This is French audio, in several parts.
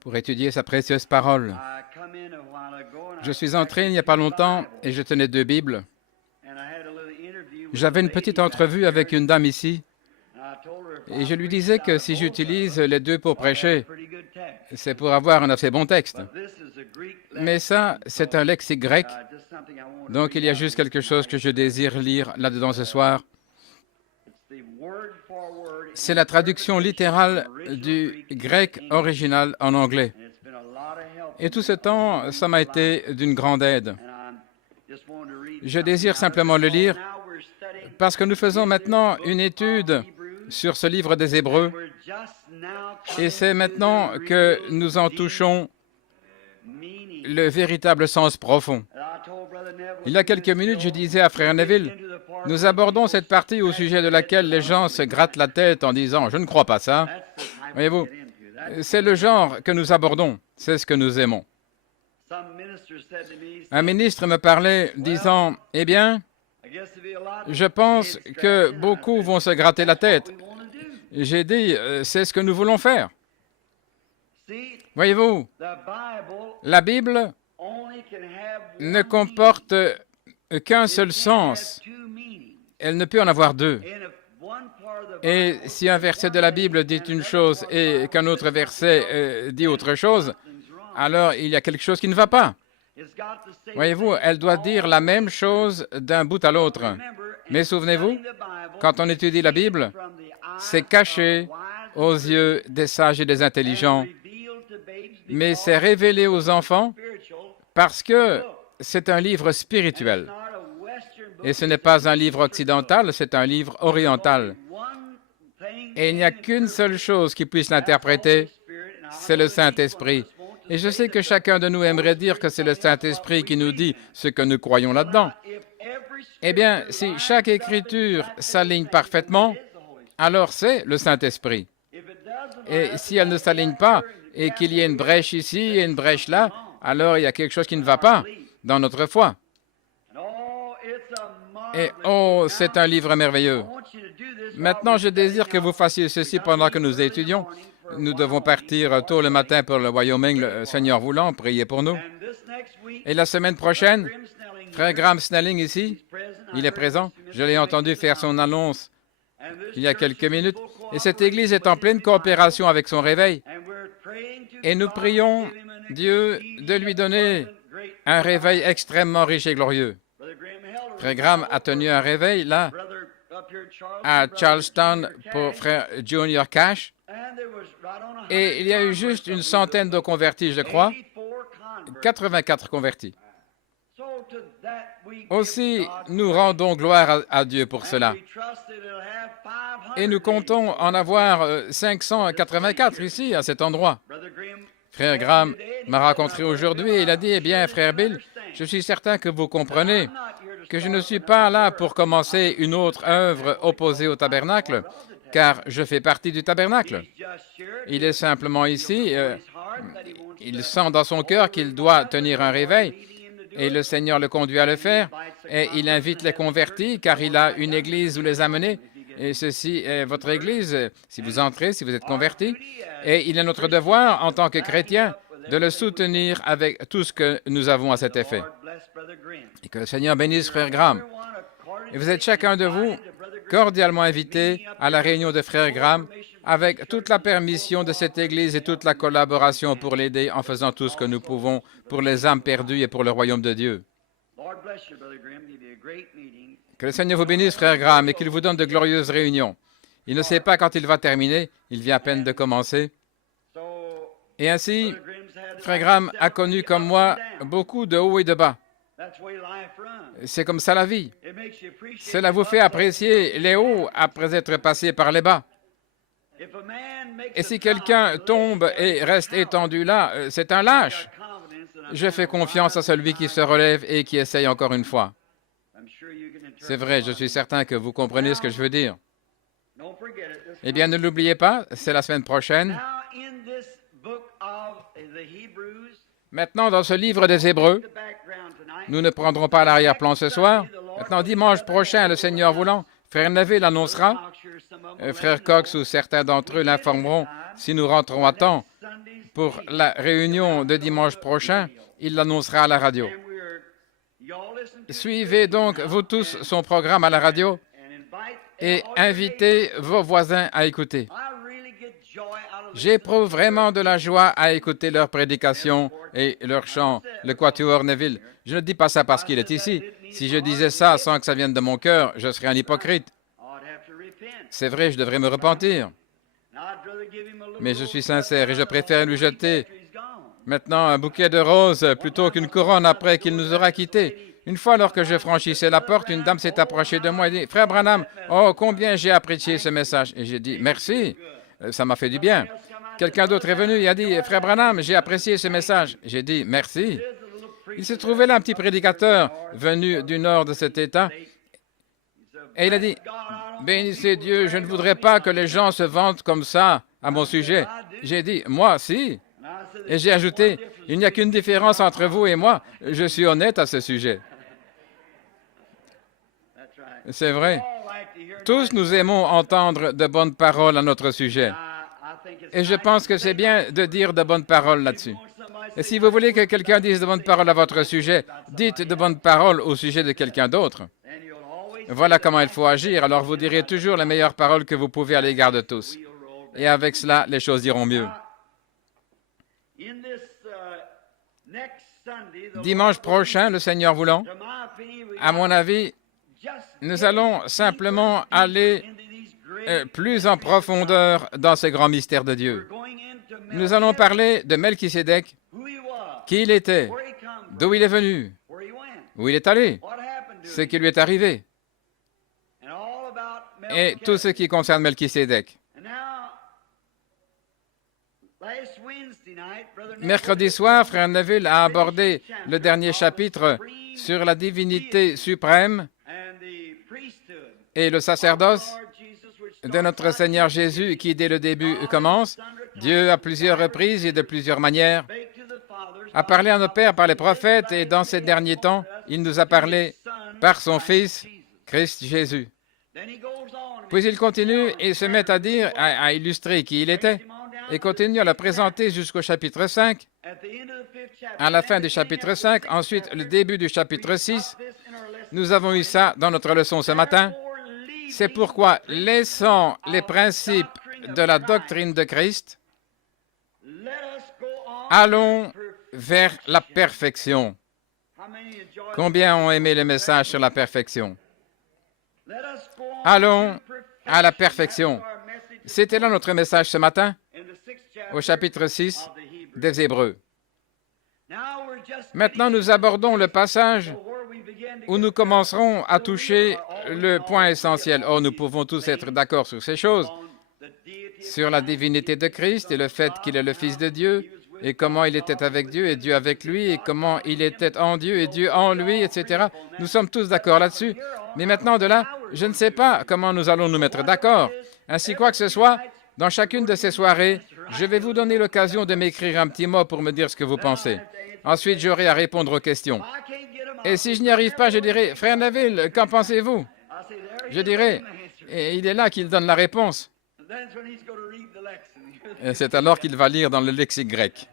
pour étudier sa précieuse parole. Je suis entré il n'y a pas longtemps et je tenais 2 Bibles. J'avais une petite entrevue avec une dame ici et je lui disais que si j'utilise les 2 pour prêcher, c'est pour avoir un assez bon texte. Mais ça, c'est un lexique grec, donc il y a juste quelque chose que je désire lire là-dedans ce soir. C'est la traduction littérale du grec original en anglais. Et tout ce temps, ça m'a été d'une grande aide. Je désire simplement le lire parce que nous faisons maintenant une étude sur ce livre des Hébreux et c'est maintenant que nous en touchons le véritable sens profond. Il y a quelques minutes, je disais à Frère Neville, nous abordons cette partie au sujet de laquelle les gens se grattent la tête en disant « je ne crois pas ça ». Voyez-vous, c'est le genre que nous abordons, c'est ce que nous aimons. Un ministre me parlait disant « eh bien, je pense que beaucoup vont se gratter la tête ». J'ai dit « c'est ce que nous voulons faire ». Voyez-vous, la Bible ne comporte qu'un seul sens. Elle ne peut en avoir 2. Et si un verset de la Bible dit une chose et qu'un autre verset dit autre chose, alors il y a quelque chose qui ne va pas. Voyez-vous, elle doit dire la même chose d'un bout à l'autre. Mais souvenez-vous, quand on étudie la Bible, c'est caché aux yeux des sages et des intelligents, mais c'est révélé aux enfants parce que c'est un livre spirituel. Et ce n'est pas un livre occidental, c'est un livre oriental. Et il n'y a qu'une seule chose qui puisse l'interpréter, c'est le Saint-Esprit. Et je sais que chacun de nous aimerait dire que c'est le Saint-Esprit qui nous dit ce que nous croyons là-dedans. Eh bien, si chaque écriture s'aligne parfaitement, alors c'est le Saint-Esprit. Et si elle ne s'aligne pas, et qu'il y ait une brèche ici et une brèche là, alors il y a quelque chose qui ne va pas dans notre foi. Et oh, c'est un livre merveilleux. Maintenant, je désire que vous fassiez ceci pendant que nous étudions. Nous devons partir tôt le matin pour le Wyoming, le Seigneur voulant, priez pour nous. Et la semaine prochaine, Frère Graham Snelling ici, il est présent. Je l'ai entendu faire son annonce il y a quelques minutes. Et cette Église est en pleine coopération avec son réveil. Et nous prions Dieu de lui donner un réveil extrêmement riche et glorieux. Frère Graham a tenu un réveil, là, à Charlestown pour Frère Junior Cash. Et il y a eu juste une centaine de convertis, je crois. 84 convertis. Aussi, nous rendons gloire à Dieu pour cela. Et nous comptons en avoir 584 ici, à cet endroit. Frère Graham m'a rencontré aujourd'hui et il a dit, eh bien, Frère Bill, je suis certain que vous comprenez que je ne suis pas là pour commencer une autre œuvre opposée au tabernacle, car je fais partie du tabernacle. Il est simplement ici, il sent dans son cœur qu'il doit tenir un réveil, et le Seigneur le conduit à le faire, et il invite les convertis, car il a une église où les amener, et ceci est votre église, si vous entrez, si vous êtes convertis, et il est notre devoir, en tant que chrétiens, de le soutenir avec tout ce que nous avons à cet effet. Et que le Seigneur bénisse Frère Graham. Et vous êtes chacun de vous cordialement invités à la réunion de Frère Graham avec toute la permission de cette Église et toute la collaboration pour l'aider en faisant tout ce que nous pouvons pour les âmes perdues et pour le royaume de Dieu. Que le Seigneur vous bénisse, Frère Graham, et qu'il vous donne de glorieuses réunions. Il ne sait pas quand il va terminer, il vient à peine de commencer. Et ainsi, Frère Graham a connu comme moi beaucoup de hauts et de bas. C'est comme ça la vie. Cela vous fait apprécier les hauts après être passé par les bas. Et si quelqu'un tombe et reste étendu là, c'est un lâche. Je fais confiance à celui qui se relève et qui essaye encore une fois. C'est vrai, je suis certain que vous comprenez ce que je veux dire. Eh bien, ne l'oubliez pas, c'est la semaine prochaine. Maintenant, dans ce livre des Hébreux, nous ne prendrons pas l'arrière-plan ce soir. Maintenant, dimanche prochain, le Seigneur voulant, Frère Neville l'annoncera. Frère Cox ou certains d'entre eux l'informeront Si nous rentrons à temps pour la réunion de dimanche prochain, il l'annoncera à la radio. Suivez donc, vous tous, son programme à la radio et invitez vos voisins à écouter. J'éprouve vraiment de la joie à écouter leurs prédications et leurs chants, le Quatuor Neville. Je ne dis pas ça parce qu'il est ici. Si je disais ça sans que ça vienne de mon cœur, je serais un hypocrite. C'est vrai, je devrais me repentir. Mais je suis sincère et je préfère lui jeter maintenant un bouquet de roses plutôt qu'une couronne après qu'il nous aura quittés. Une fois, alors que je franchissais la porte, une dame s'est approchée de moi et dit « Frère Branham, oh, combien j'ai apprécié ce message. » Et j'ai dit « Merci, ça m'a fait du bien. » Quelqu'un d'autre est venu et a dit « Frère Branham, j'ai apprécié ce message. » J'ai dit « Merci. » Il se trouvait là un petit prédicateur venu du nord de cet État et il a dit « Bénissez Dieu, je ne voudrais pas que les gens se vantent comme ça à mon sujet. » J'ai dit « Moi, si. » Et j'ai ajouté « Il n'y a qu'une différence entre vous et moi. Je suis honnête à ce sujet. » C'est vrai. Tous nous aimons entendre de bonnes paroles à notre sujet. Et je pense que c'est bien de dire de bonnes paroles là-dessus. Et si vous voulez que quelqu'un dise de bonnes paroles à votre sujet, dites de bonnes paroles au sujet de quelqu'un d'autre. Voilà comment il faut agir. Alors vous direz toujours les meilleures paroles que vous pouvez à l'égard de tous. Et avec cela, les choses iront mieux. Dimanche prochain, le Seigneur voulant, à mon avis, nous allons simplement aller plus en profondeur dans ces grands mystères de Dieu. Nous allons parler de Melchisédek, qui il était, d'où il est venu, où il est allé, ce qui lui est arrivé, et tout ce qui concerne Melchisédek. Mercredi soir, Frère Neville a abordé le dernier chapitre sur la divinité suprême et le sacerdoce de notre Seigneur Jésus qui, dès le début, commence. Dieu, à plusieurs reprises et de plusieurs manières, a parlé à nos pères par les prophètes et dans ces derniers temps, il nous a parlé par son Fils, Christ Jésus. Puis il continue et se met à dire, à illustrer qui il était, et continue à le présenter jusqu'au chapitre 5. À la fin du chapitre 5, ensuite le début du chapitre 6, nous avons eu ça dans notre leçon ce matin. C'est pourquoi, laissant les principes de la doctrine de Christ, allons vers la perfection. Combien ont aimé le message sur la perfection? Allons à la perfection. C'était là notre message ce matin, au chapitre 6 des Hébreux. Maintenant, nous abordons le passage où nous commencerons à toucher le point essentiel. Or, nous pouvons tous être d'accord sur ces choses, sur la divinité de Christ et le fait qu'il est le Fils de Dieu, et comment il était avec Dieu et Dieu avec lui, et comment il était en Dieu et Dieu en lui, etc. Nous sommes tous d'accord là-dessus. Mais maintenant, de là, je ne sais pas comment nous allons nous mettre d'accord. Ainsi, quoi que ce soit, dans chacune de ces soirées, je vais vous donner l'occasion de m'écrire un petit mot pour me dire ce que vous pensez. Ensuite, j'aurai à répondre aux questions. Et si je n'y arrive pas, je dirai, Frère Neville, qu'en pensez-vous? Je dirai, et il est là qu'il donne la réponse. Et c'est alors qu'il va lire dans le lexique grec.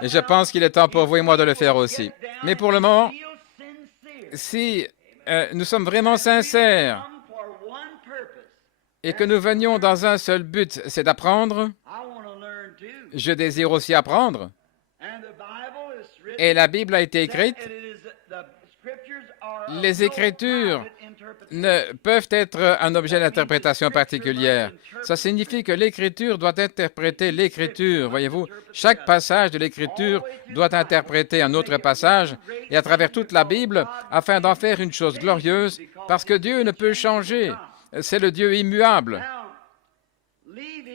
Et je pense qu'il est temps pour vous et moi de le faire aussi. Mais pour le moment, si nous sommes vraiment sincères et que nous venions dans un seul but, c'est d'apprendre, je désire aussi apprendre. Et la Bible a été écrite. Les Écritures ne peuvent être un objet d'interprétation particulière. Ça signifie que l'Écriture doit interpréter l'Écriture, voyez-vous. Chaque passage de l'Écriture doit interpréter un autre passage, et à travers toute la Bible, afin d'en faire une chose glorieuse, parce que Dieu ne peut changer. C'est le Dieu immuable.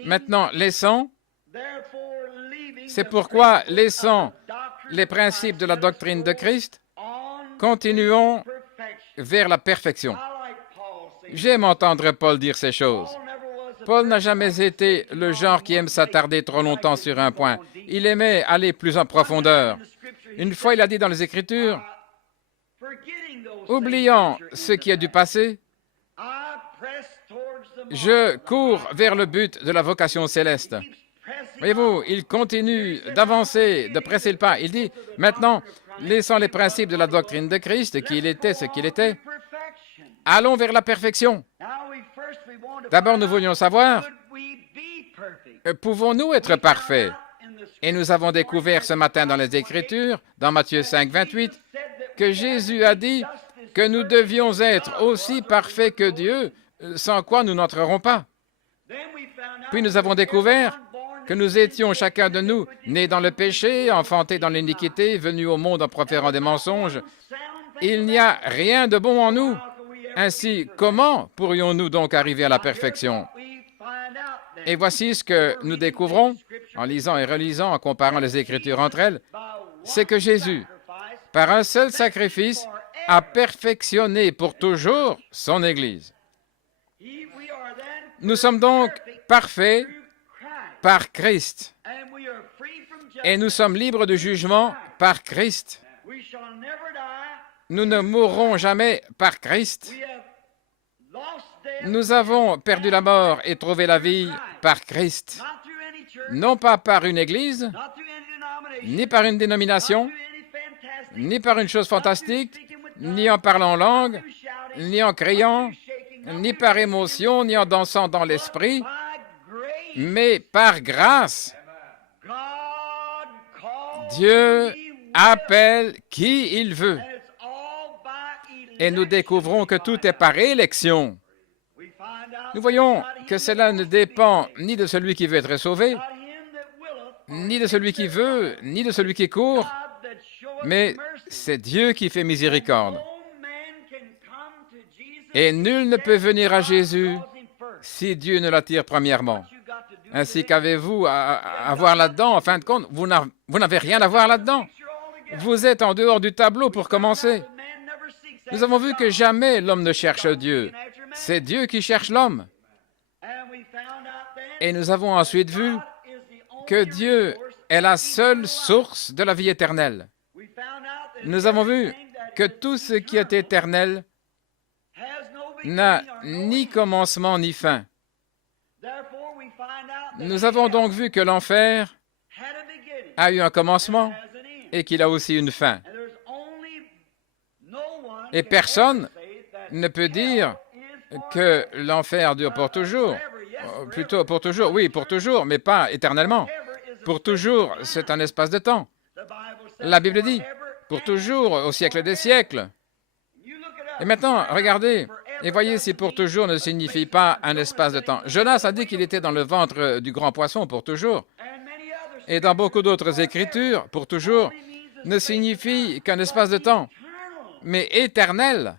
Maintenant, laissons. C'est pourquoi, laissons les principes de la doctrine de Christ, continuons vers la perfection. J'aime entendre Paul dire ces choses. Paul n'a jamais été le genre qui aime s'attarder trop longtemps sur un point. Il aimait aller plus en profondeur. Une fois, il a dit dans les Écritures, « Oubliant ce qui est du passé, Je cours vers le but de la vocation céleste. Voyez-vous, il continue d'avancer, de presser le pas. Il dit, maintenant, laissons les principes de la doctrine de Christ, qu'il était ce qu'il était. Allons vers la perfection. D'abord, nous voulions savoir, pouvons-nous être parfaits? Et nous avons découvert ce matin dans les Écritures, dans Matthieu 5, 28, que Jésus a dit que nous devions être aussi parfaits que Dieu, sans quoi nous n'entrerons pas. Puis nous avons découvert que nous étions chacun de nous nés dans le péché, enfantés dans l'iniquité, venus au monde en proférant des mensonges. Il n'y a rien de bon en nous. Ainsi, comment pourrions-nous donc arriver à la perfection? Et voici ce que nous découvrons en lisant et relisant, en comparant les Écritures entre elles, c'est que Jésus, par un seul sacrifice, a perfectionné pour toujours son Église. Nous sommes donc parfaits par Christ et nous sommes libres de jugement par Christ. Nous ne mourrons jamais par Christ. Nous avons perdu la mort et trouvé la vie par Christ. Non pas par une église, ni par une dénomination, ni par une chose fantastique, ni en parlant en langue, ni en criant, ni par émotion, ni en dansant dans l'esprit, mais par grâce. Dieu appelle qui il veut. Et nous découvrons que tout est par élection. Nous voyons que cela ne dépend ni de celui qui veut être sauvé, ni de celui qui veut, ni de celui qui court, mais c'est Dieu qui fait miséricorde. Et nul ne peut venir à Jésus si Dieu ne l'attire premièrement. Ainsi qu'avez-vous à voir là-dedans, en fin de compte, vous n'avez rien à voir là-dedans. Vous êtes en dehors du tableau pour commencer. Nous avons vu que jamais l'homme ne cherche Dieu. C'est Dieu qui cherche l'homme. Et nous avons ensuite vu que Dieu est la seule source de la vie éternelle. Nous avons vu que tout ce qui est éternel n'a ni commencement ni fin. Nous avons donc vu que l'enfer a eu un commencement et qu'il a aussi une fin. Et personne ne peut dire que l'enfer dure pour toujours. Plutôt pour toujours, oui, pour toujours, mais pas éternellement. Pour toujours, c'est un espace de temps. La Bible dit, pour toujours, au siècle des siècles. Et maintenant, regardez, et voyez si pour toujours ne signifie pas un espace de temps. Jonas a dit qu'il était dans le ventre du grand poisson pour toujours. Et dans beaucoup d'autres écritures, pour toujours, ne signifie qu'un espace de temps, mais éternel.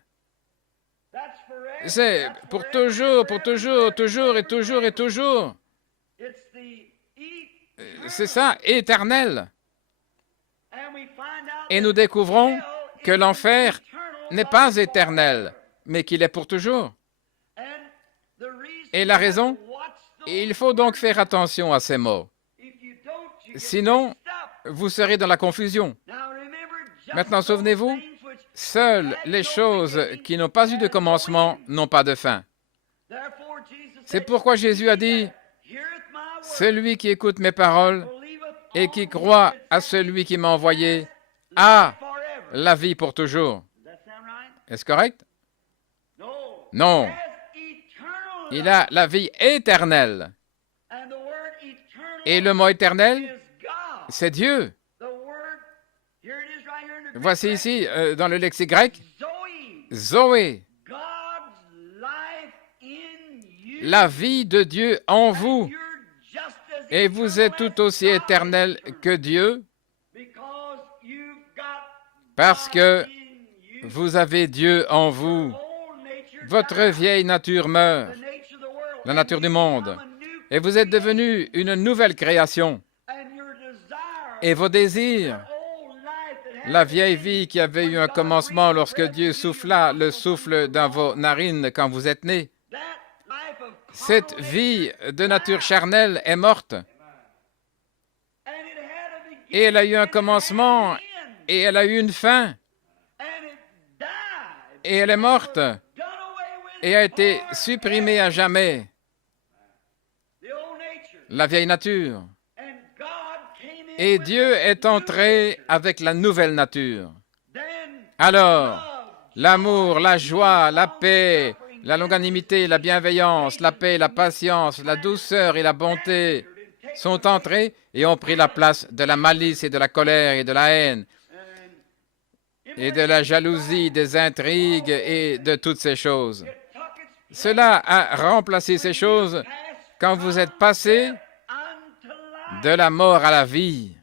C'est pour toujours, toujours et toujours et toujours. C'est ça, éternel. Et nous découvrons que l'enfer n'est pas éternel, mais qu'il est pour toujours. Et la raison, il faut donc faire attention à ces mots. Sinon, vous serez dans la confusion. Maintenant, souvenez-vous, seules les choses qui n'ont pas eu de commencement n'ont pas de fin. C'est pourquoi Jésus a dit, « Celui qui écoute mes paroles et qui croit à celui qui m'a envoyé a la vie pour toujours. » Est-ce correct? Non. Il a la vie éternelle. Et le mot éternel, c'est Dieu. Voici ici, dans le lexique grec, Zoé, la vie de Dieu en vous. Et vous êtes tout aussi éternel que Dieu, parce que vous avez Dieu en vous. Votre vieille nature meurt, la nature du monde, et vous êtes devenu une nouvelle création. Et vos désirs, la vieille vie qui avait eu un commencement lorsque Dieu souffla le souffle dans vos narines quand vous êtes nés, cette vie de nature charnelle est morte. Et elle a eu un commencement et elle a eu une fin. Et elle est morte et a été supprimée à jamais. la vieille nature. Et Dieu est entré avec la nouvelle nature. Alors, l'amour, la joie, la paix, la longanimité, la bienveillance, la paix, la patience, la douceur et la bonté sont entrés et ont pris la place de la malice et de la colère et de la haine et de la jalousie, des intrigues et de toutes ces choses. Cela a remplacé ces choses quand vous êtes passé de la mort à la vie.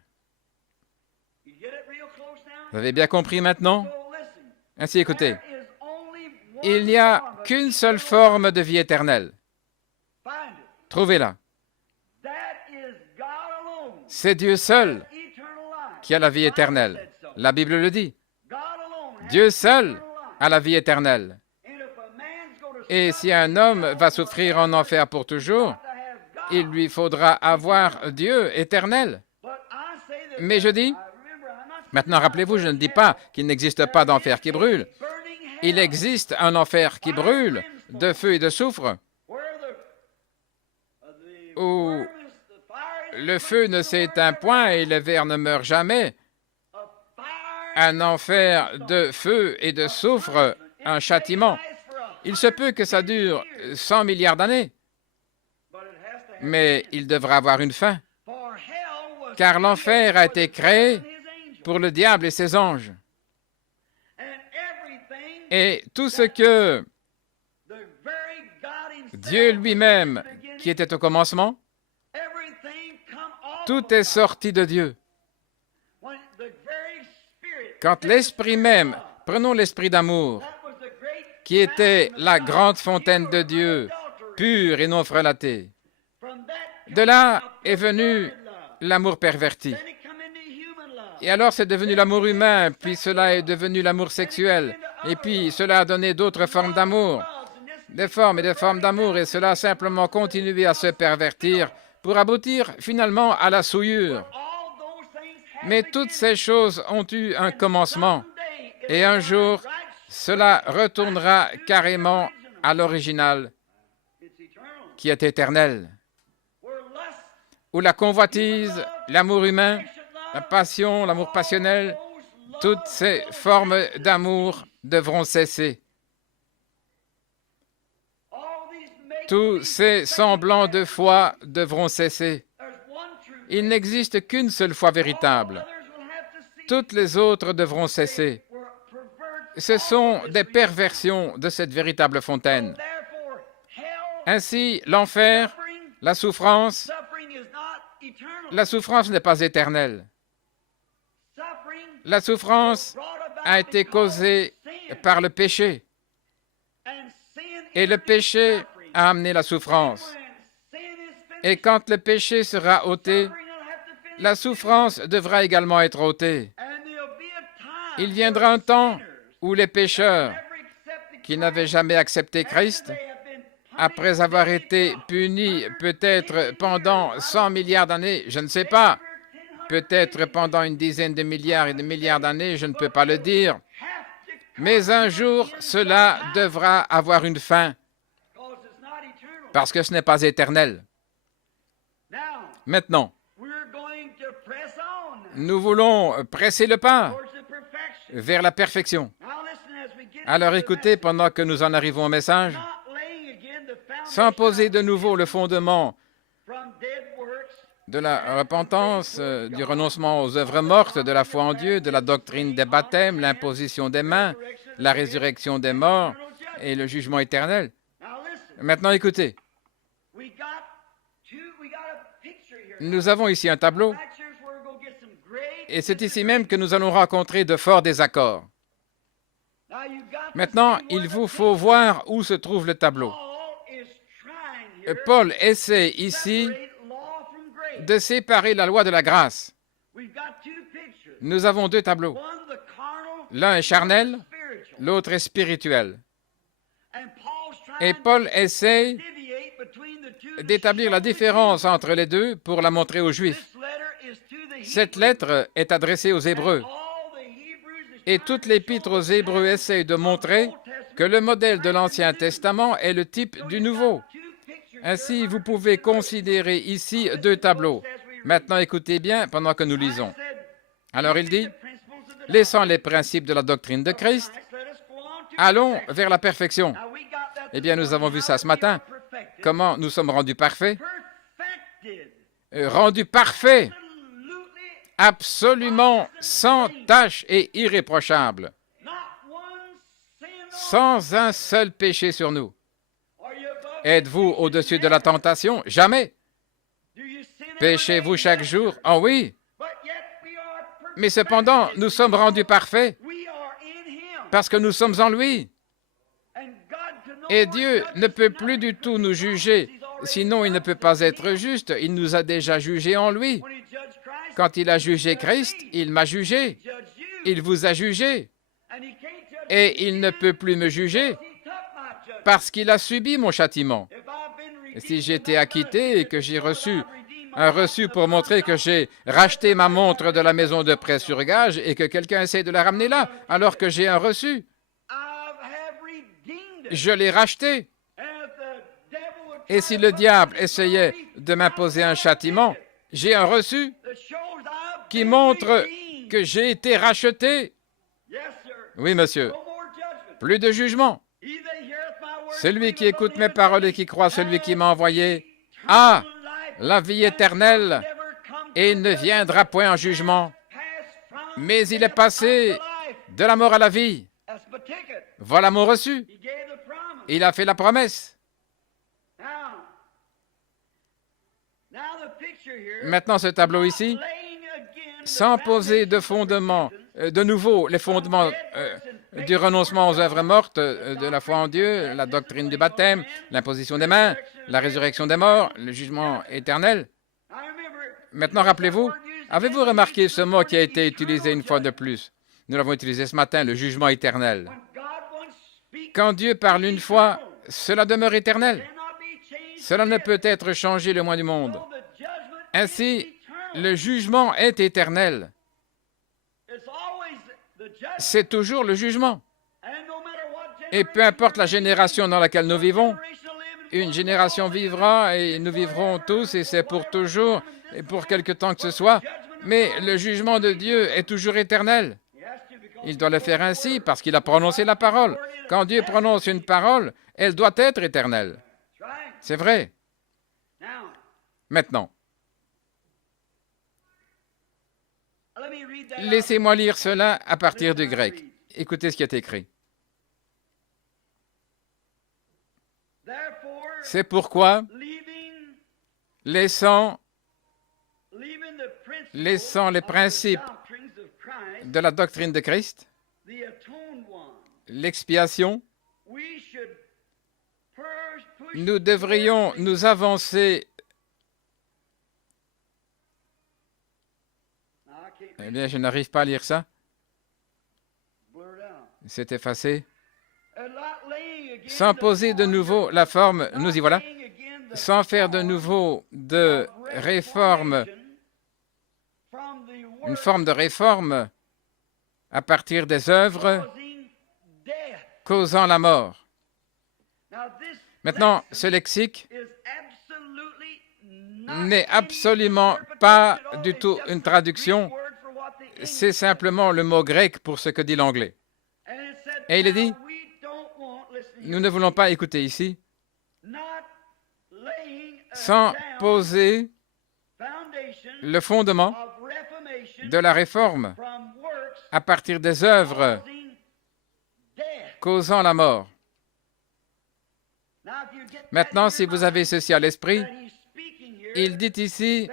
Vous avez bien compris maintenant? Ainsi, écoutez, il n'y a qu'une seule forme de vie éternelle. Trouvez-la. C'est Dieu seul qui a la vie éternelle. La Bible le dit. Dieu seul a la vie éternelle. Et si un homme va souffrir en enfer pour toujours, il lui faudra avoir Dieu éternel. Mais je dis, maintenant rappelez-vous, je ne dis pas qu'il n'existe pas d'enfer qui brûle. Il existe un enfer qui brûle de feu et de soufre, où le feu ne s'éteint point et le ver ne meurt jamais. Un enfer de feu et de soufre, un châtiment. Il se peut que ça dure 100 milliards d'années, mais il devra avoir une fin, car l'enfer a été créé pour le diable et ses anges. Et tout ce que Dieu lui-même, qui était au commencement, tout est sorti de Dieu. Quand l'Esprit même, prenons l'Esprit d'amour, qui était la grande fontaine de Dieu, pure et non frelatée, de là est venu l'amour perverti. Et alors c'est devenu l'amour humain, puis cela est devenu l'amour sexuel, et puis cela a donné d'autres formes d'amour, des formes et des formes d'amour, et cela a simplement continué à se pervertir pour aboutir finalement à la souillure. Mais toutes ces choses ont eu un commencement, et un jour, cela retournera carrément à l'original, qui est éternel, où la convoitise, l'amour humain, la passion, l'amour passionnel, toutes ces formes d'amour devront cesser. Tous ces semblants de foi devront cesser. Il n'existe qu'une seule foi véritable. Toutes les autres devront cesser. Ce sont des perversions de cette véritable fontaine. Ainsi, l'enfer, la souffrance n'est pas éternelle. La souffrance a été causée par le péché. Et le péché a amené la souffrance. Et quand le péché sera ôté, la souffrance devra également être ôtée. Il viendra un temps où les pécheurs qui n'avaient jamais accepté Christ, après avoir été punis peut-être pendant 100 milliards d'années, je ne sais pas, peut-être pendant une dizaine de milliards et de milliards d'années, je ne peux pas le dire, mais un jour, cela devra avoir une fin, parce que ce n'est pas éternel. Maintenant, nous voulons presser le pas vers la perfection. Alors écoutez, pendant que nous en arrivons au message, sans poser de nouveau le fondement de la repentance, du renoncement aux œuvres mortes, de la foi en Dieu, de la doctrine des baptêmes, l'imposition des mains, la résurrection des morts et le jugement éternel. Maintenant écoutez, nous avons ici un tableau, et c'est ici même que nous allons rencontrer de forts désaccords. Maintenant, il vous faut voir où se trouve le tableau. Paul essaie ici de séparer la loi de la grâce. Nous avons deux tableaux. L'un est charnel, l'autre est spirituel. Et Paul essaie d'établir la différence entre les deux pour la montrer aux Juifs. Cette lettre est adressée aux Hébreux. Et toute l'épître aux Hébreux essaie de montrer que le modèle de l'Ancien Testament est le type du Nouveau. Ainsi, vous pouvez considérer ici 2 tableaux. Maintenant, écoutez bien pendant que nous lisons. Alors, il dit, laissant les principes de la doctrine de Christ, allons vers la perfection. Eh bien, nous avons vu ça ce matin. Comment nous sommes rendus parfaits? Rendus parfaits, absolument sans tache et irréprochables, sans un seul péché sur nous. Êtes-vous au-dessus de la tentation? Jamais. Péchez-vous chaque jour? Oh oui. Mais cependant, nous sommes rendus parfaits parce que nous sommes en lui. Et Dieu ne peut plus du tout nous juger, sinon il ne peut pas être juste. Il nous a déjà jugés en lui. Quand il a jugé Christ, il m'a jugé. Il vous a jugé. Et il ne peut plus me juger parce qu'il a subi mon châtiment. Et si j'ai été acquitté et que j'ai reçu un reçu pour montrer que j'ai racheté ma montre de la maison de prêt sur gage et que quelqu'un essaie de la ramener là, alors que j'ai un reçu, je l'ai racheté. Et si le diable essayait de m'imposer un châtiment, j'ai un reçu qui montre que j'ai été racheté. Oui, monsieur. Plus de jugement. Celui qui écoute mes paroles et qui croit celui qui m'a envoyé a la vie éternelle et ne viendra point en jugement, mais il est passé de la mort à la vie. Voilà mon reçu. Il a fait la promesse. Maintenant, ce tableau ici, sans poser de fondement, de nouveau, les fondements du renoncement aux œuvres mortes, de la foi en Dieu, la doctrine du baptême, l'imposition des mains, la résurrection des morts, le jugement éternel. Maintenant, rappelez-vous, avez-vous remarqué ce mot qui a été utilisé une fois de plus? Nous l'avons utilisé ce matin, le jugement éternel. Quand Dieu parle une fois, cela demeure éternel. Cela ne peut être changé le moins du monde. Ainsi, le jugement est éternel. C'est toujours le jugement. Et peu importe la génération dans laquelle nous vivons, une génération vivra et nous vivrons tous et c'est pour toujours et pour quelque temps que ce soit. Mais le jugement de Dieu est toujours éternel. Il doit le faire ainsi parce qu'il a prononcé la parole. Quand Dieu prononce une parole, elle doit être éternelle. C'est vrai. Maintenant, laissez-moi lire cela à partir du grec. Écoutez ce qui est écrit. C'est pourquoi, laissant les principes de la doctrine de Christ, l'expiation, nous devrions nous avancer. Eh bien, je n'arrive pas à lire ça. C'est effacé. Sans poser de nouveau la forme, nous y voilà, sans faire de nouveau de réforme, une forme de réforme à partir des œuvres causant la mort. Maintenant, ce lexique n'est absolument pas du tout une traduction, c'est simplement le mot grec pour ce que dit l'anglais. Et il est dit, nous ne voulons pas écouter ici, sans poser le fondement de la réforme à partir des œuvres causant la mort. Maintenant, si vous avez ceci à l'esprit, il dit ici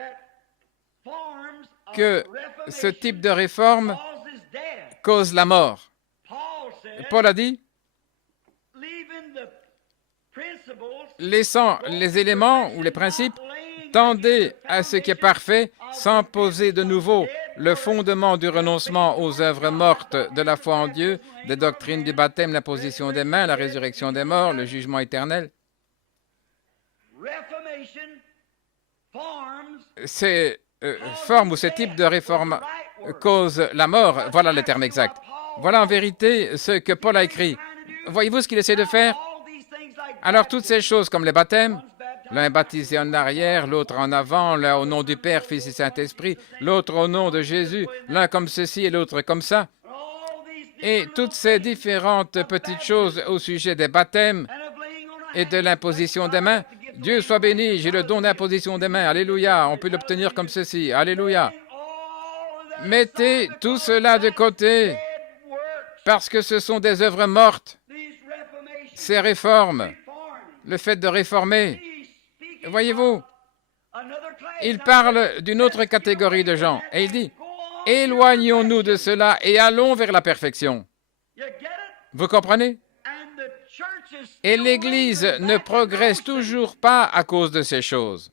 que ce type de réforme cause la mort. Paul a dit, laissant les éléments ou les principes, tendez à ce qui est parfait sans poser de nouveau le fondement du renoncement aux œuvres mortes de la foi en Dieu, des doctrines du baptême, l'imposition des mains, la résurrection des morts, le jugement éternel. Ces formes ou ces types de réformes causent la mort. Voilà le terme exact. Voilà en vérité ce que Paul a écrit. Voyez-vous ce qu'il essaie de faire? Alors toutes ces choses comme les baptêmes, L'un est baptisé en arrière, l'autre en avant, l'un au nom du Père, Fils et Saint-Esprit, l'autre au nom de Jésus, l'un comme ceci et l'autre comme ça. Et toutes ces différentes petites choses au sujet des baptêmes et de l'imposition des mains. Dieu soit béni, j'ai le don d'imposition des mains. Alléluia, on peut l'obtenir comme ceci. Alléluia. Mettez tout cela de côté parce que ce sont des œuvres mortes. Ces réformes, le fait de réformer. Voyez-vous, il parle d'une autre catégorie de gens et il dit, éloignons-nous de cela et allons vers la perfection. Vous comprenez? Et l'Église ne progresse toujours pas à cause de ces choses.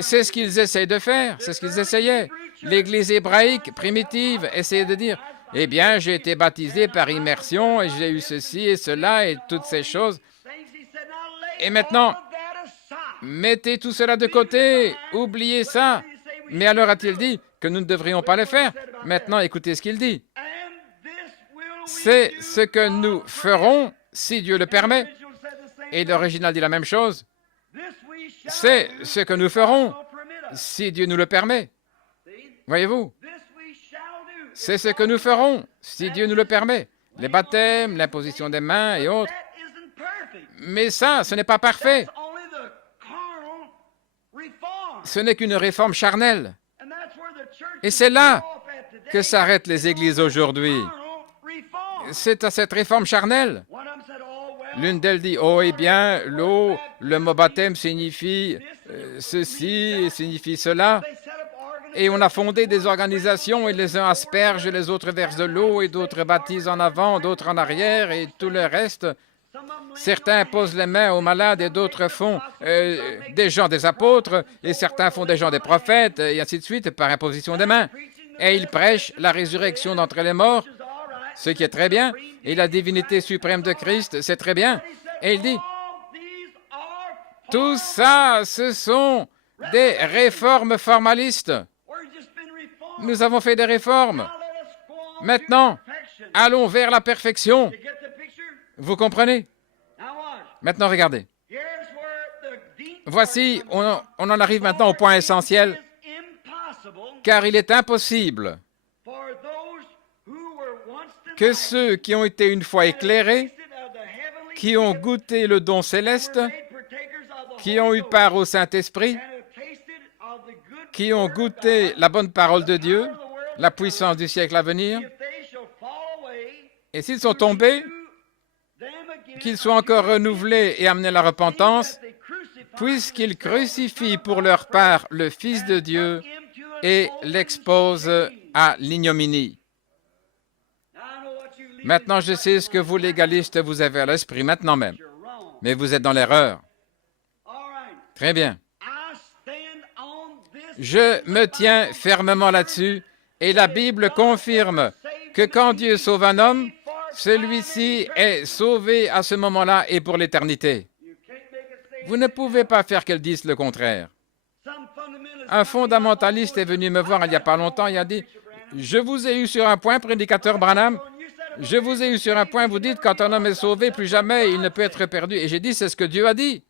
C'est ce qu'ils essayent de faire, c'est ce qu'ils essayaient. L'Église hébraïque primitive essayait de dire, eh bien, j'ai été baptisé par immersion et j'ai eu ceci et cela et toutes ces choses. Et maintenant, mettez tout cela de côté, oubliez ça. Mais alors a-t-il dit que nous ne devrions pas le faire? Maintenant, écoutez ce qu'il dit. C'est ce que nous ferons si Dieu le permet. Et l'original dit la même chose. C'est ce que nous ferons si Dieu nous le permet. Voyez-vous? C'est ce que nous ferons si Dieu nous le permet. Les baptêmes, l'imposition des mains et autres. Mais ça, ce n'est pas parfait. Ce n'est qu'une réforme charnelle. Et c'est là que s'arrêtent les églises aujourd'hui. C'est à cette réforme charnelle. L'une d'elles dit, oh, eh bien, l'eau, le mot baptême signifie ceci, signifie cela. Et on a fondé des organisations et les uns aspergent, les autres versent de l'eau et d'autres baptisent en avant, d'autres en arrière et tout le reste. Certains posent les mains aux malades et d'autres font des gens des apôtres et certains font des gens des prophètes et ainsi de suite par imposition des mains. Et ils prêchent la résurrection d'entre les morts, ce qui est très bien, et la divinité suprême de Christ, c'est très bien. Et il dit, tout ça, ce sont des réformes formalistes. Nous avons fait des réformes. Maintenant, allons vers la perfection. Vous comprenez? Maintenant, regardez. Voici, on en arrive maintenant au point essentiel, car il est impossible que ceux qui ont été une fois éclairés, qui ont goûté le don céleste, qui ont eu part au Saint-Esprit, qui ont goûté la bonne parole de Dieu, la puissance du siècle à venir, et s'ils sont tombés, qu'ils soient encore renouvelés et amenés à la repentance, puisqu'ils crucifient pour leur part le Fils de Dieu et l'exposent à l'ignominie. Maintenant, je sais ce que vous, légalistes, vous avez à l'esprit, maintenant même. Mais vous êtes dans l'erreur. Très bien. Je me tiens fermement là-dessus, et la Bible confirme que quand Dieu sauve un homme, celui-ci est sauvé à ce moment-là et pour l'éternité. Vous ne pouvez pas faire qu'elle dise le contraire. Un fondamentaliste est venu me voir il n'y a pas longtemps et a dit « Je vous ai eu sur un point, prédicateur Branham. Je vous ai eu sur un point, vous dites, quand un homme est sauvé, plus jamais il ne peut être perdu. » Et j'ai dit, c'est ce que Dieu a dit.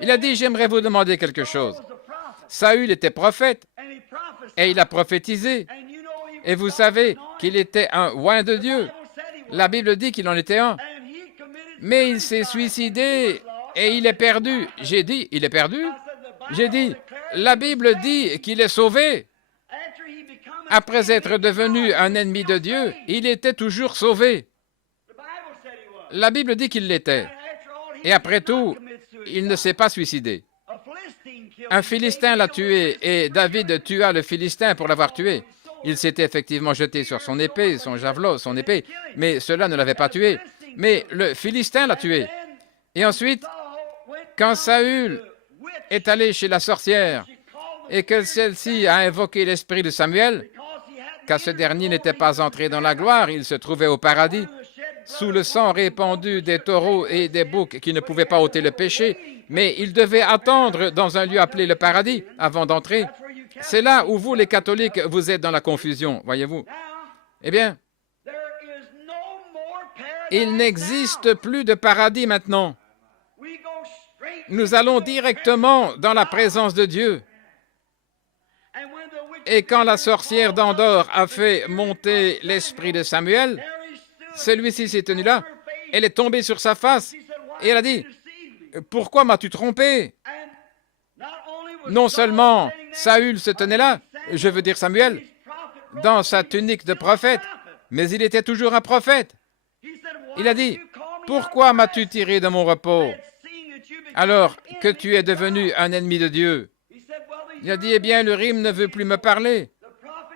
Il a dit, j'aimerais vous demander quelque chose. Saül était prophète et il a prophétisé. Et vous savez qu'il était un oint de Dieu. La Bible dit qu'il en était un. Mais il s'est suicidé et il est perdu. J'ai dit, il est perdu? J'ai dit, la Bible dit qu'il est sauvé. Après être devenu un ennemi de Dieu, il était toujours sauvé. La Bible dit qu'il l'était. Et après tout, il ne s'est pas suicidé. Un Philistin l'a tué et David tua le Philistin pour l'avoir tué. Il s'était effectivement jeté sur son épée, son javelot, son épée, mais cela ne l'avait pas tué. Mais le Philistin l'a tué. Et ensuite, quand Saül est allé chez la sorcière et que celle-ci a invoqué l'esprit de Samuel, car ce dernier n'était pas entré dans la gloire, il se trouvait au paradis, sous le sang répandu des taureaux et des boucs qui ne pouvaient pas ôter le péché, mais il devait attendre dans un lieu appelé le paradis avant d'entrer. C'est là où vous, les catholiques, vous êtes dans la confusion, voyez-vous. Eh bien, il n'existe plus de paradis maintenant. nous allons directement dans la présence de Dieu. Et quand la sorcière d'Endor a fait monter l'esprit de Samuel, celui-ci s'est tenu là, elle est tombée sur sa face et elle a dit, « Pourquoi m'as-tu trompé ?» Non seulement Saül se tenait là, je veux dire Samuel, dans sa tunique de prophète, mais il était toujours un prophète. Il a dit, « Pourquoi m'as-tu tiré de mon repos alors que tu es devenu un ennemi de Dieu ?» Il a dit, « Eh bien, le rime ne veut plus me parler.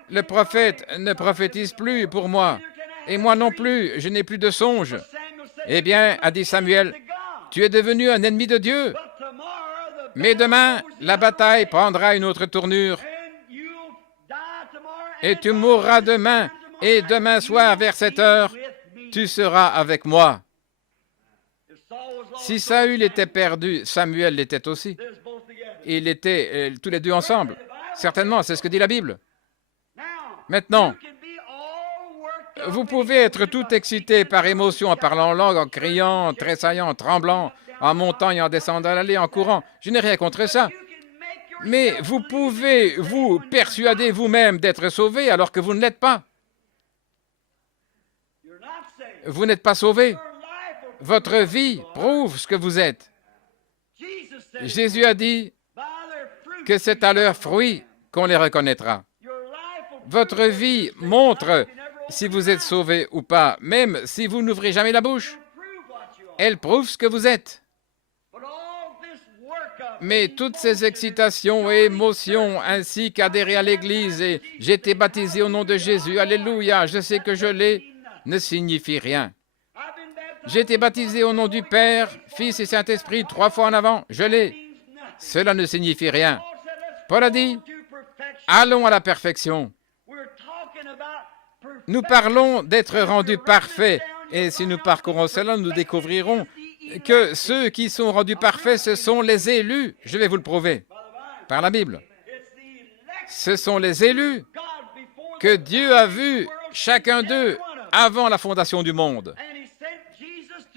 Le prophète ne prophétise plus pour moi. Et moi non plus, je n'ai plus de songe. » Eh bien, a dit Samuel, « Tu es devenu un ennemi de Dieu. Mais demain, la bataille prendra une autre tournure. Et tu mourras demain. Et demain soir, vers 7 heures, tu seras avec moi. » Si Saül était perdu, Samuel l'était aussi. Ils étaient tous les deux ensemble. Certainement, c'est ce que dit la Bible. Maintenant, vous pouvez être tout excité par émotion, en parlant en langue, en criant, en tressaillant, en tremblant, en montant et en descendant l'allée, en courant. Je n'ai rien contre ça. Mais vous pouvez vous persuader vous-même d'être sauvé alors que vous ne l'êtes pas. Vous n'êtes pas sauvé. Votre vie prouve ce que vous êtes. Jésus a dit que c'est à leurs fruits qu'on les reconnaîtra. Votre vie montre si vous êtes sauvé ou pas, même si vous n'ouvrez jamais la bouche. Elle prouve ce que vous êtes. Mais toutes ces excitations et émotions, ainsi qu'adhérer à l'Église et « j'ai été baptisé au nom de Jésus, alléluia, je sais que je l'ai », ne signifie rien. J'ai été baptisé au nom du Père, Fils et Saint-Esprit 3 fois en avant, je l'ai. Cela ne signifie rien. Paul a dit, allons à la perfection. Nous parlons d'être rendus parfaits, et si nous parcourons cela, nous découvrirons que ceux qui sont rendus parfaits, ce sont les élus. Je vais vous le prouver par la Bible. Ce sont les élus que Dieu a vus, chacun d'eux, avant la fondation du monde.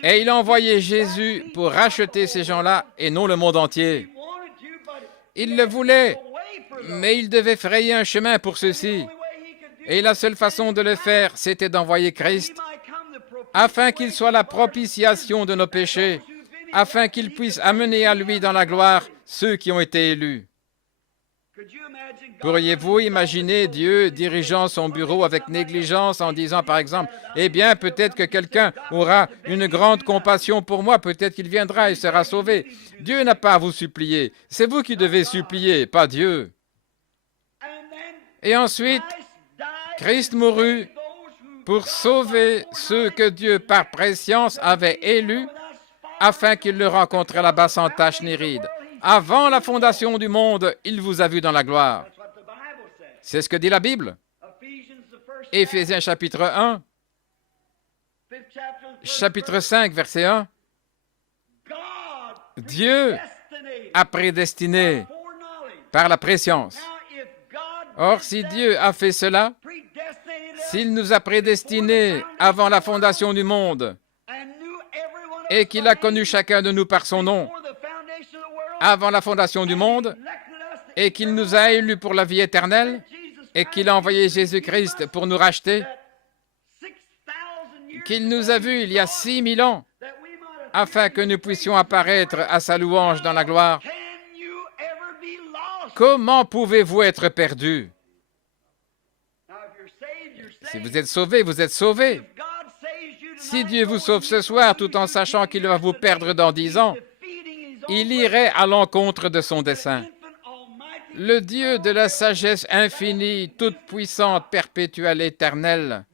Et il a envoyé Jésus pour racheter ces gens-là et non le monde entier. Il le voulait, mais il devait frayer un chemin pour ceux-ci. Et la seule façon de le faire, c'était d'envoyer Christ, afin qu'il soit la propitiation de nos péchés, afin qu'il puisse amener à lui dans la gloire ceux qui ont été élus. Pourriez-vous imaginer Dieu dirigeant son bureau avec négligence en disant par exemple, « Eh bien, peut-être que quelqu'un aura une grande compassion pour moi, peut-être qu'il viendra et sera sauvé. » Dieu n'a pas à vous supplier, c'est vous qui devez supplier, pas Dieu. Et ensuite, Christ mourut pour sauver ceux que Dieu, par prescience, avait élus, afin qu'ils le rencontrent là-bas sans tache ni ride. Avant la fondation du monde, il vous a vu dans la gloire. C'est ce que dit la Bible. Éphésiens chapitre 1, chapitre 5, verset 1. Dieu a prédestiné par la prescience. Or, si Dieu a fait cela, s'il nous a prédestinés avant la fondation du monde et qu'il a connu chacun de nous par son nom avant la fondation du monde et qu'il nous a élus pour la vie éternelle et qu'il a envoyé Jésus-Christ pour nous racheter, qu'il nous a vus il y a 6000 ans afin que nous puissions apparaître à sa louange dans la gloire. Comment pouvez-vous être perdus? Si vous êtes sauvés, vous êtes sauvés. Si Dieu vous sauve ce soir tout en sachant qu'il va vous perdre dans 10 ans, il irait à l'encontre de son dessein. Le Dieu de la sagesse infinie, toute puissante, perpétuelle, éternelle,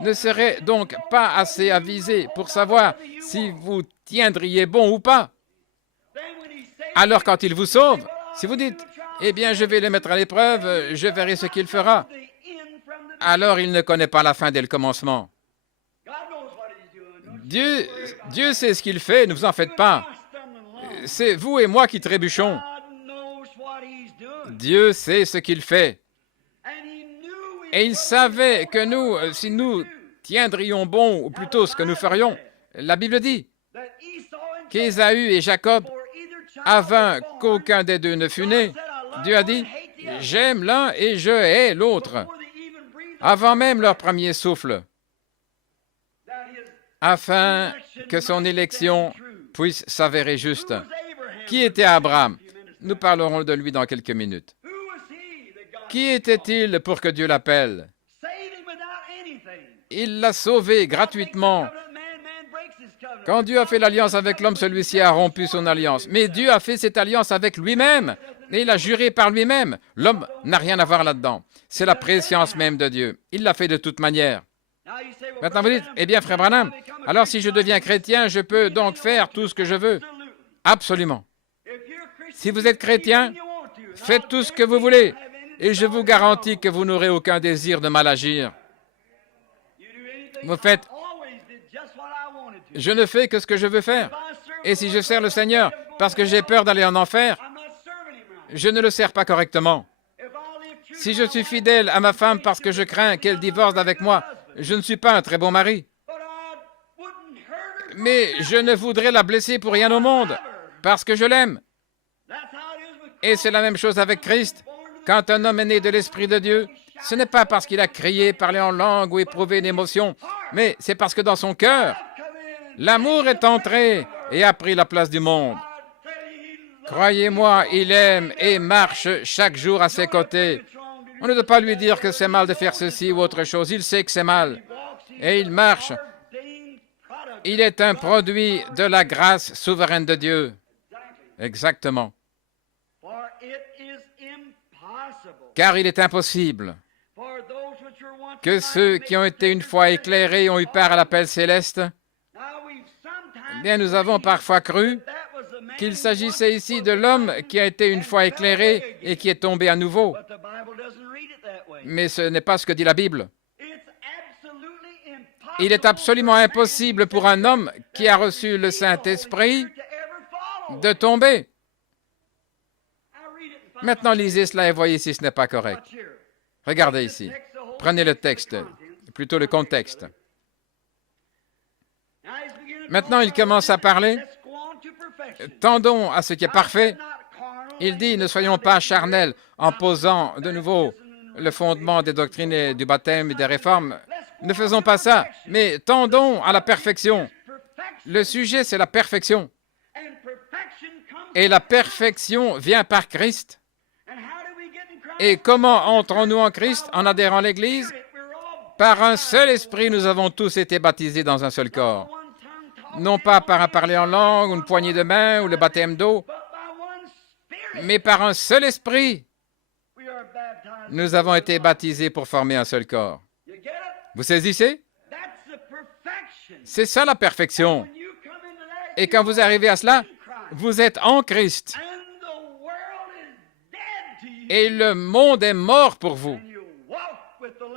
ne serait donc pas assez avisé pour savoir si vous tiendriez bon ou pas. Alors quand il vous sauve, si vous dites, eh bien je vais le mettre à l'épreuve, je verrai ce qu'il fera, alors il ne connaît pas la fin dès le commencement. Dieu sait ce qu'il fait, ne vous en faites pas. C'est vous et moi qui trébuchons. Dieu sait ce qu'il fait. Et il savait que nous, si nous tiendrions bon, ou plutôt ce que nous ferions, la Bible dit qu'Ésaü et Jacob avant qu'aucun des deux ne fût né. Dieu a dit, j'aime l'un et je hais l'autre, avant même leur premier souffle, afin que son élection puisse s'avérer juste. Qui était Abraham? Nous parlerons de lui dans quelques minutes. Qui était-il pour que Dieu l'appelle? Il l'a sauvé gratuitement. Quand Dieu a fait l'alliance avec l'homme, celui-ci a rompu son alliance. Mais Dieu a fait cette alliance avec lui-même et il a juré par lui-même. L'homme n'a rien à voir là-dedans. C'est la préscience même de Dieu. Il l'a fait de toute manière. Maintenant, vous dites, eh bien, frère Branham, alors si je deviens chrétien, je peux donc faire tout ce que je veux? Absolument. Si vous êtes chrétien, faites tout ce que vous voulez et je vous garantis que vous n'aurez aucun désir de mal agir. Vous faites, je ne fais que ce que je veux faire. Et si je sers le Seigneur parce que j'ai peur d'aller en enfer, je ne le sers pas correctement. Si je suis fidèle à ma femme parce que je crains qu'elle divorce avec moi, je ne suis pas un très bon mari. Mais je ne voudrais la blesser pour rien au monde, parce que je l'aime. Et c'est la même chose avec Christ. Quand un homme est né de l'Esprit de Dieu, ce n'est pas parce qu'il a crié, parlé en langue ou éprouvé une émotion, mais c'est parce que dans son cœur, l'amour est entré et a pris la place du monde. Croyez-moi, il aime et marche chaque jour à ses côtés. On ne doit pas lui dire que c'est mal de faire ceci ou autre chose. Il sait que c'est mal. Et il marche. Il est un produit de la grâce souveraine de Dieu. Exactement. Car il est impossible que ceux qui ont été une fois éclairés ont eu part à l'appel céleste. Eh bien, nous avons parfois cru qu'il s'agissait ici de l'homme qui a été une fois éclairé et qui est tombé à nouveau. Mais ce n'est pas ce que dit la Bible. Il est absolument impossible pour un homme qui a reçu le Saint-Esprit de tomber. Maintenant, lisez cela et voyez si ce n'est pas correct. Regardez ici. Prenez le texte, plutôt le contexte. Maintenant, il commence à parler. Tendons à ce qui est parfait. Il dit, ne soyons pas charnels en posant de nouveau le fondement des doctrines et du baptême et des réformes. Ne faisons pas ça, mais tendons à la perfection. Le sujet, c'est la perfection. Et la perfection vient par Christ. Et comment entrons-nous en Christ en adhérant à l'Église? Par un seul esprit, nous avons tous été baptisés dans un seul corps. Non pas par un parler en langue, ou une poignée de main, ou le baptême d'eau, mais par un seul esprit. Nous avons été baptisés pour former un seul corps. Vous saisissez? C'est ça la perfection. Et quand vous arrivez à cela, vous êtes en Christ. Et le monde est mort pour vous.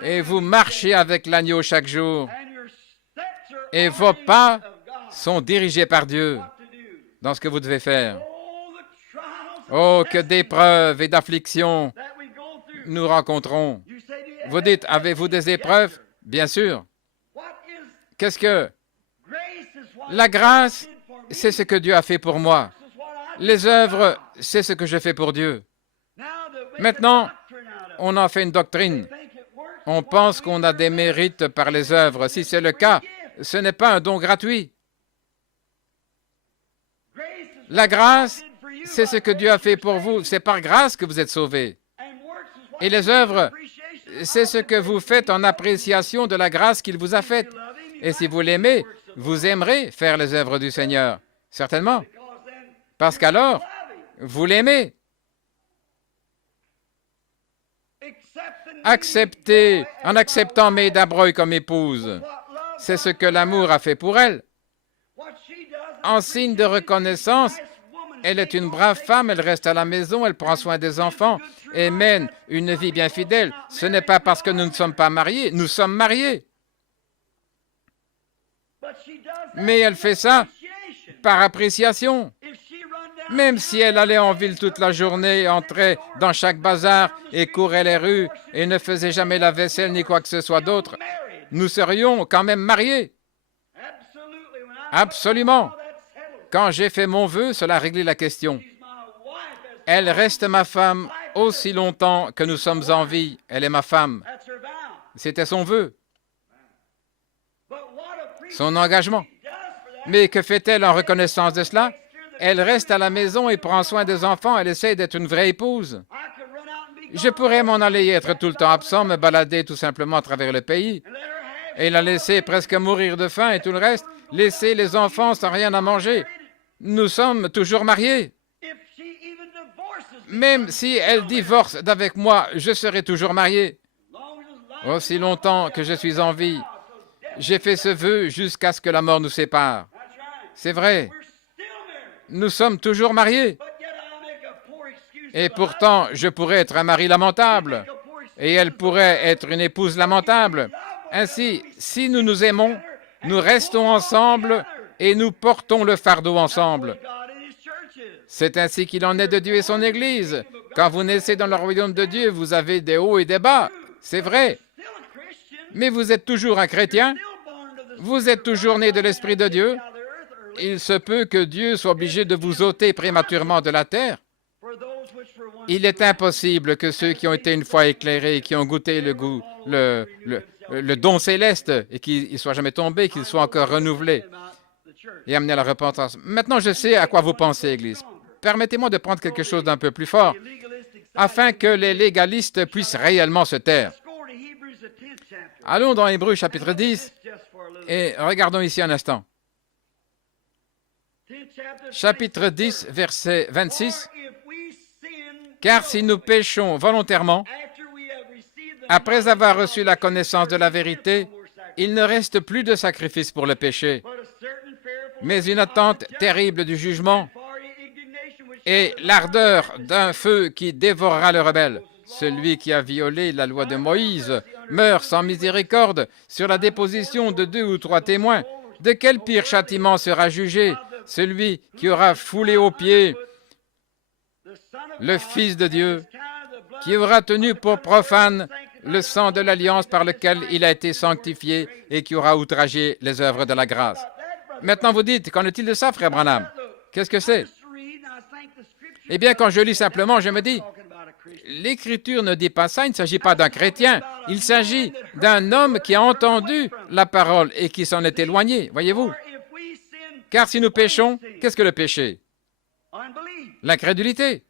Et vous marchez avec l'agneau chaque jour. Et vos pas sont dirigés par Dieu dans ce que vous devez faire. Oh, que d'épreuves et d'afflictions nous rencontrons. Vous dites, avez-vous des épreuves? Bien sûr. Qu'est-ce que? La grâce, c'est ce que Dieu a fait pour moi. Les œuvres, c'est ce que je fais pour Dieu. Maintenant, on en fait une doctrine. On pense qu'on a des mérites par les œuvres. Si c'est le cas, ce n'est pas un don gratuit. La grâce, c'est ce que Dieu a fait pour vous. C'est par grâce que vous êtes sauvés. Et les œuvres, c'est ce que vous faites en appréciation de la grâce qu'il vous a faite. Et si vous l'aimez, vous aimerez faire les œuvres du Seigneur. Certainement. Parce qu'alors, vous l'aimez. Acceptez, en acceptant Maida Breuil comme épouse, c'est ce que l'amour a fait pour elle. En signe de reconnaissance, elle est une brave femme, elle reste à la maison, elle prend soin des enfants et mène une vie bien fidèle. Ce n'est pas parce que nous ne sommes pas mariés, nous sommes mariés. Mais elle fait ça par appréciation. Même si elle allait en ville toute la journée, entrait dans chaque bazar et courait les rues et ne faisait jamais la vaisselle ni quoi que ce soit d'autre, nous serions quand même mariés. Absolument. Quand j'ai fait mon vœu, cela a réglé la question. Elle reste ma femme aussi longtemps que nous sommes en vie. Elle est ma femme. C'était son vœu, son engagement. Mais que fait-elle en reconnaissance de cela? Elle reste à la maison et prend soin des enfants. Elle essaie d'être une vraie épouse. Je pourrais m'en aller et être tout le temps absent, me balader tout simplement à travers le pays et la laisser presque mourir de faim et tout le reste, laisser les enfants sans rien à manger. Nous sommes toujours mariés. Même si elle divorce d'avec moi, je serai toujours marié. Aussi longtemps que je suis en vie, j'ai fait ce vœu jusqu'à ce que la mort nous sépare. C'est vrai. Nous sommes toujours mariés. Et pourtant, je pourrais être un mari lamentable, et elle pourrait être une épouse lamentable. Ainsi, si nous nous aimons, nous restons ensemble et nous portons le fardeau ensemble. C'est ainsi qu'il en est de Dieu et son Église. Quand vous naissez dans le royaume de Dieu, vous avez des hauts et des bas. C'est vrai. Mais vous êtes toujours un chrétien. Vous êtes toujours né de l'Esprit de Dieu. Il se peut que Dieu soit obligé de vous ôter prématurément de la terre. Il est impossible que ceux qui ont été une fois éclairés, qui ont goûté le goût, le don céleste, et qu'ils ne soient jamais tombés, qu'ils soient encore renouvelés et amenés à la repentance. Maintenant, je sais à quoi vous pensez, Église. Permettez-moi de prendre quelque chose d'un peu plus fort, afin que les légalistes puissent réellement se taire. Allons dans Hébreux chapitre 10 et regardons ici un instant. Chapitre 10, verset 26. Car si nous péchons volontairement, après avoir reçu la connaissance de la vérité, il ne reste plus de sacrifice pour le péché, mais une attente terrible du jugement et l'ardeur d'un feu qui dévorera le rebelle. Celui qui a violé la loi de Moïse meurt sans miséricorde sur la déposition de 2 ou 3 témoins. De quel pire châtiment sera jugé celui qui aura foulé aux pieds le Fils de Dieu, qui aura tenu pour profane le sang de l'alliance par lequel il a été sanctifié et qui aura outragé les œuvres de la grâce. Maintenant, vous dites, qu'en est-il de ça, frère Branham? Qu'est-ce que c'est? Eh bien, quand je lis simplement, je me dis, l'Écriture ne dit pas ça, il ne s'agit pas d'un chrétien, il s'agit d'un homme qui a entendu la parole et qui s'en est éloigné, voyez-vous? Car si nous péchons, qu'est-ce que le péché? L'incrédulité.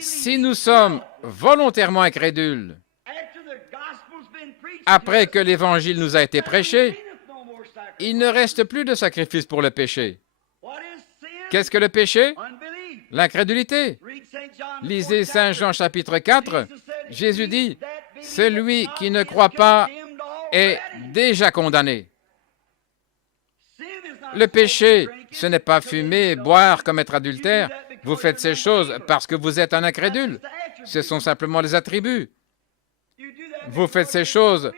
Si nous sommes volontairement incrédules, après que l'Évangile nous a été prêché, il ne reste plus de sacrifice pour le péché. Qu'est-ce que le péché? L'incrédulité. Lisez Saint Jean chapitre 4, Jésus dit, « Celui qui ne croit pas est déjà condamné. » Le péché, ce n'est pas fumer, boire, commettre adultère. Vous faites ces choses parce que vous êtes un incrédule. Ce sont simplement les attributs. Vous faites ces choses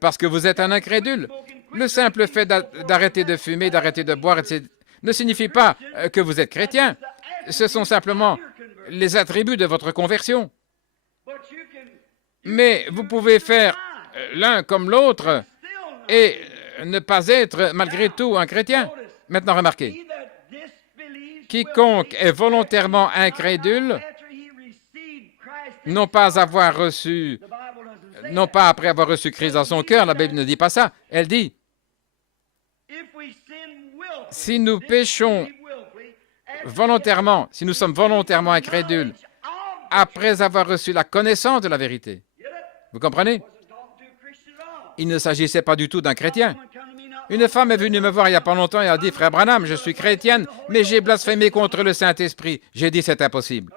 parce que vous êtes un incrédule. Le simple fait d'arrêter de fumer, d'arrêter de boire, etc., ne signifie pas que vous êtes chrétien. Ce sont simplement les attributs de votre conversion. Mais vous pouvez faire l'un comme l'autre et ne pas être malgré tout un chrétien. Maintenant, remarquez, quiconque est volontairement incrédule, non pas après avoir reçu Christ dans son cœur, la Bible ne dit pas ça, elle dit, si nous péchons volontairement, si nous sommes volontairement incrédules, après avoir reçu la connaissance de la vérité, vous comprenez? Il ne s'agissait pas du tout d'un chrétien. Une femme est venue me voir il n'y a pas longtemps et a dit, « Frère Branham, je suis chrétienne, mais j'ai blasphémé contre le Saint-Esprit. » J'ai dit, « C'est impossible.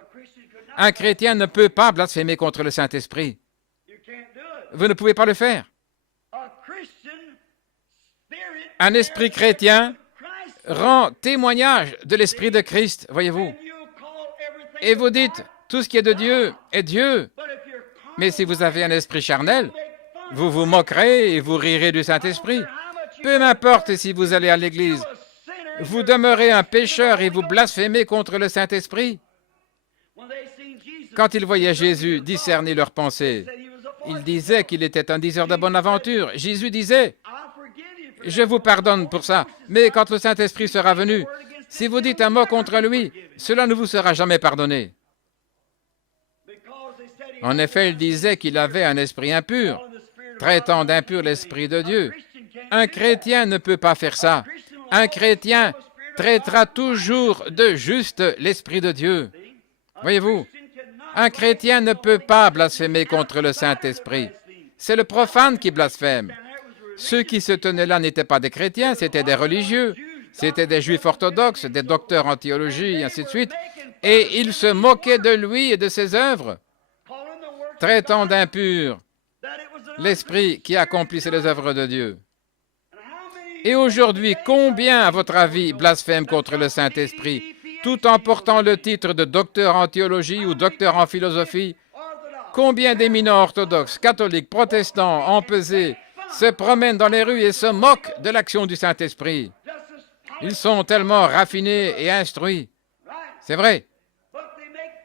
Un chrétien ne peut pas blasphémer contre le Saint-Esprit. Vous ne pouvez pas le faire. Un esprit chrétien rend témoignage de l'Esprit de Christ, voyez-vous. Et vous dites, tout ce qui est de Dieu est Dieu. Mais si vous avez un esprit charnel, vous vous moquerez et vous rirez du Saint-Esprit. Peu m'importe si vous allez à l'Église, vous demeurez un pécheur et vous blasphémez contre le Saint-Esprit. Quand ils voyaient Jésus discerner leurs pensées, ils disaient qu'il était un diseur de bonne aventure. Jésus disait, « Je vous pardonne pour ça, mais quand le Saint-Esprit sera venu, Si vous dites un mot contre lui, cela ne vous sera jamais pardonné. En effet, il disait qu'il avait un esprit impur, traitant d'impur l'esprit de Dieu. Un chrétien ne peut pas faire ça. Un chrétien traitera toujours de juste l'esprit de Dieu. Voyez-vous, un chrétien ne peut pas blasphémer contre le Saint-Esprit. C'est le profane qui blasphème. Ceux qui se tenaient là n'étaient pas des chrétiens, c'étaient des religieux, c'étaient des juifs orthodoxes, des docteurs en théologie, et ainsi de suite, et ils se moquaient de lui et de ses œuvres, traitant d'impur l'esprit qui accomplissait les œuvres de Dieu. Et aujourd'hui, combien, à votre avis, blasphèment contre le Saint-Esprit, tout en portant le titre de docteur en théologie ou docteur en philosophie? Combien d'éminents orthodoxes, catholiques, protestants, empesés, se promènent dans les rues et se moquent de l'action du Saint-Esprit? Ils sont tellement raffinés et instruits. C'est vrai.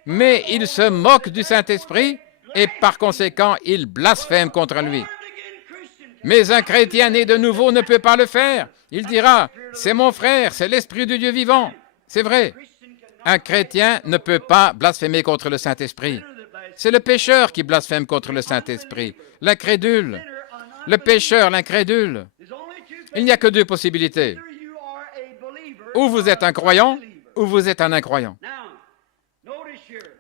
Mais ils se moquent du Saint-Esprit et par conséquent, ils blasphèment contre lui. Mais un chrétien né de nouveau ne peut pas le faire. Il dira, c'est mon frère, c'est l'Esprit du Dieu vivant. C'est vrai. Un chrétien ne peut pas blasphémer contre le Saint-Esprit. C'est le pécheur qui blasphème contre le Saint-Esprit, l'incrédule. Le pécheur, l'incrédule. Il n'y a que deux possibilités. Ou vous êtes un croyant, ou vous êtes un incroyant.